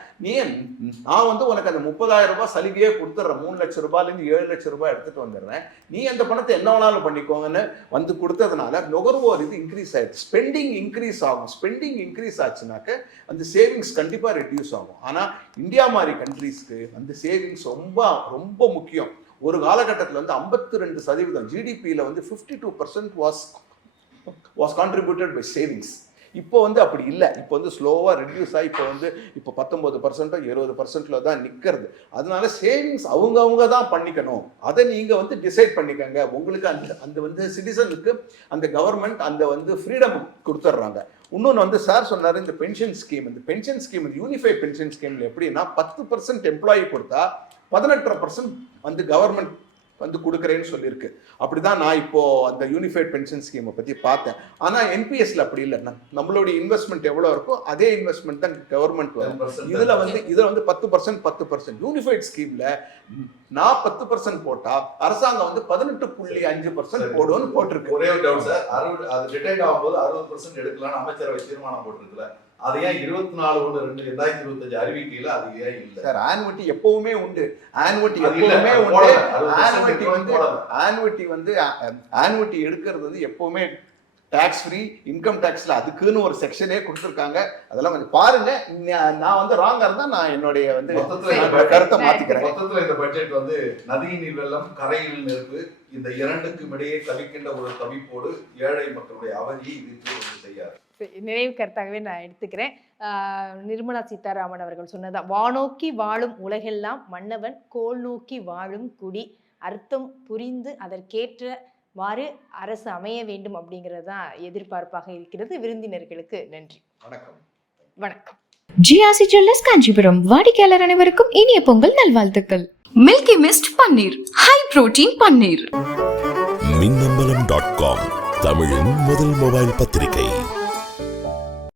நான் வந்து உனக்கு அந்த 30,000 ரூபாய் சலுகையே கொடுத்துட்றேன், 3 லட்சம் ரூபாயிலேருந்து 7 லட்சம் ரூபாய் எடுத்துகிட்டு வந்துடுறேன், நீ அந்த பணத்தை என்ன வேணாலும் பண்ணிக்கோங்கன்னு வந்து கொடுத்ததுனால நுகர்வோர் இது இன்க்ரீஸ் ஆகிடுது. ஸ்பெண்டிங் இன்க்ரீஸ் ஆகும். ஸ்பெண்டிங் இன்க்ரீஸ் ஆச்சுனாக்க அந்த சேவிங்ஸ் கண்டிப்பாக ரெடியூஸ் ஆகும். ஆனால் இந்தியா மாதிரி கண்ட்ரீஸ்க்கு அந்த சேவிங்ஸ் ரொம்ப ரொம்ப முக்கியம். ஒரு காலகட்டத்தில் வந்து 52% GDPயில் வந்து 52% வாஸ் கான்ட்ரிபியூட்டட் பை சேவிங்ஸ். இப்போ வந்து அப்படி இல்லை. இப்போ வந்து ஸ்லோவாக ரெடியூஸ் ஆகி இப்போ 19% 20% தான் நிற்கிறது. அதனால சேவிங்ஸ் அவங்க தான் பண்ணிக்கணும். அதை நீங்கள் வந்து டிசைட் பண்ணிக்கோங்க. உங்களுக்கு அந்த வந்து சிட்டிசனுக்கு அந்த கவர்மெண்ட் அந்த வந்து ஃப்ரீடம் கொடுத்துட்றாங்க. இன்னொன்று வந்து சார் சொன்னார், இந்த பென்ஷன் ஸ்கீம், இந்த யூனிஃபைட் பென்ஷன் ஸ்கீமில் எப்படின்னா 10% எம்ப்ளாயி கொடுத்தா 18% வந்து கவர்மெண்ட் வந்து கொடுக்குறேன்னு சொல்லியிருக்கு. அப்படிதான் நான் இப்போ அந்த யூனிஃபைட் பென்ஷன் ஸ்கீமை பற்றி பார்த்தேன். ஆனால் என்பிஎஸ்ல அப்படி இல்லை. நம்மளுடைய இன்வெஸ்ட்மெண்ட் எவ்வளோ இருக்கோ அதே இன்வெஸ்ட்மெண்ட் தான் கவர்மெண்ட் வரும். இதில் வந்து 10% யூனிஃபைட் ஸ்கீமில் நான் 10% போட்டால் அரசாங்கம் வந்து 18.5% போடுவோன்னு போட்டிருக்கு. ஒரே ஒரு டவுட் சார், அது ரிட்டையர்ட் ஆகும்போது 60% எடுக்கலாம்னு அமைச்சரவை தீர்மானம் போட்டிருக்குல்ல, அது ஏன் 24/1/2025 அறிவிக்கையில அது ஏன் இல்லை சார்? ஆன்வட்டி எப்பவுமே உண்டு. ஆன்வட்டி எப்பவுமே உண்டு. ஆன்வட்டி எடுக்கிறது வந்து எப்பவுமே டாக்ஸ் ஃப்ரீ, இன்கம் டாக்ஸ்ல அதுக்குன்னு ஒரு செக்ஷனே கொடுத்துருக்காங்க. அதெல்லாம் கொஞ்சம் பாருங்க. நான் வந்து ராங்கா இருந்தா நான் என்னுடைய வந்து கருத்தை மாத்திக்கிறேன். மொத்தத்துல இந்த பட்ஜெட் வந்து நதியினில் வெள்ளம், கரையில் நெருப்பு, இந்த இரண்டுக்கும் இடையே தவிக்கின்ற ஒரு தவிப்போடு ஏழை மக்களுடைய அவதியை இது செய்யாது. நினைவு கருத்தாகவே நான் எடுத்துக்கிறேன். நிர்மலா சீதாராமன் அவர்கள் சொன்னதா, வானோக்கி வாழும் உலகெல்லாம் மன்னவன் கோல் நோக்கி வாழும் குடி, அர்த்தம் புரிந்து அதற்கேற்றவாறு அரசு அமைய வேண்டும் அப்படிங்கிறது தான் எதிர்பார்ப்பாக இருக்கிறது. விருந்தினர்களுக்கு நன்றி. வணக்கம். வணக்கம். ஜிஆர்சி ஜுவல்லர்ஸ் காஞ்சிபுரம் வாடிக்கையாளர் அனைவருக்கும் இனிய பொங்கல் நல்வாழ்த்துக்கள். மில்கி மிஸ்ட் பன்னீர், ஹை புரோட்டீன் பன்னீர். மின்னம்பலம்.com தமிழின் முதல் மொபைல் பத்திரிகை.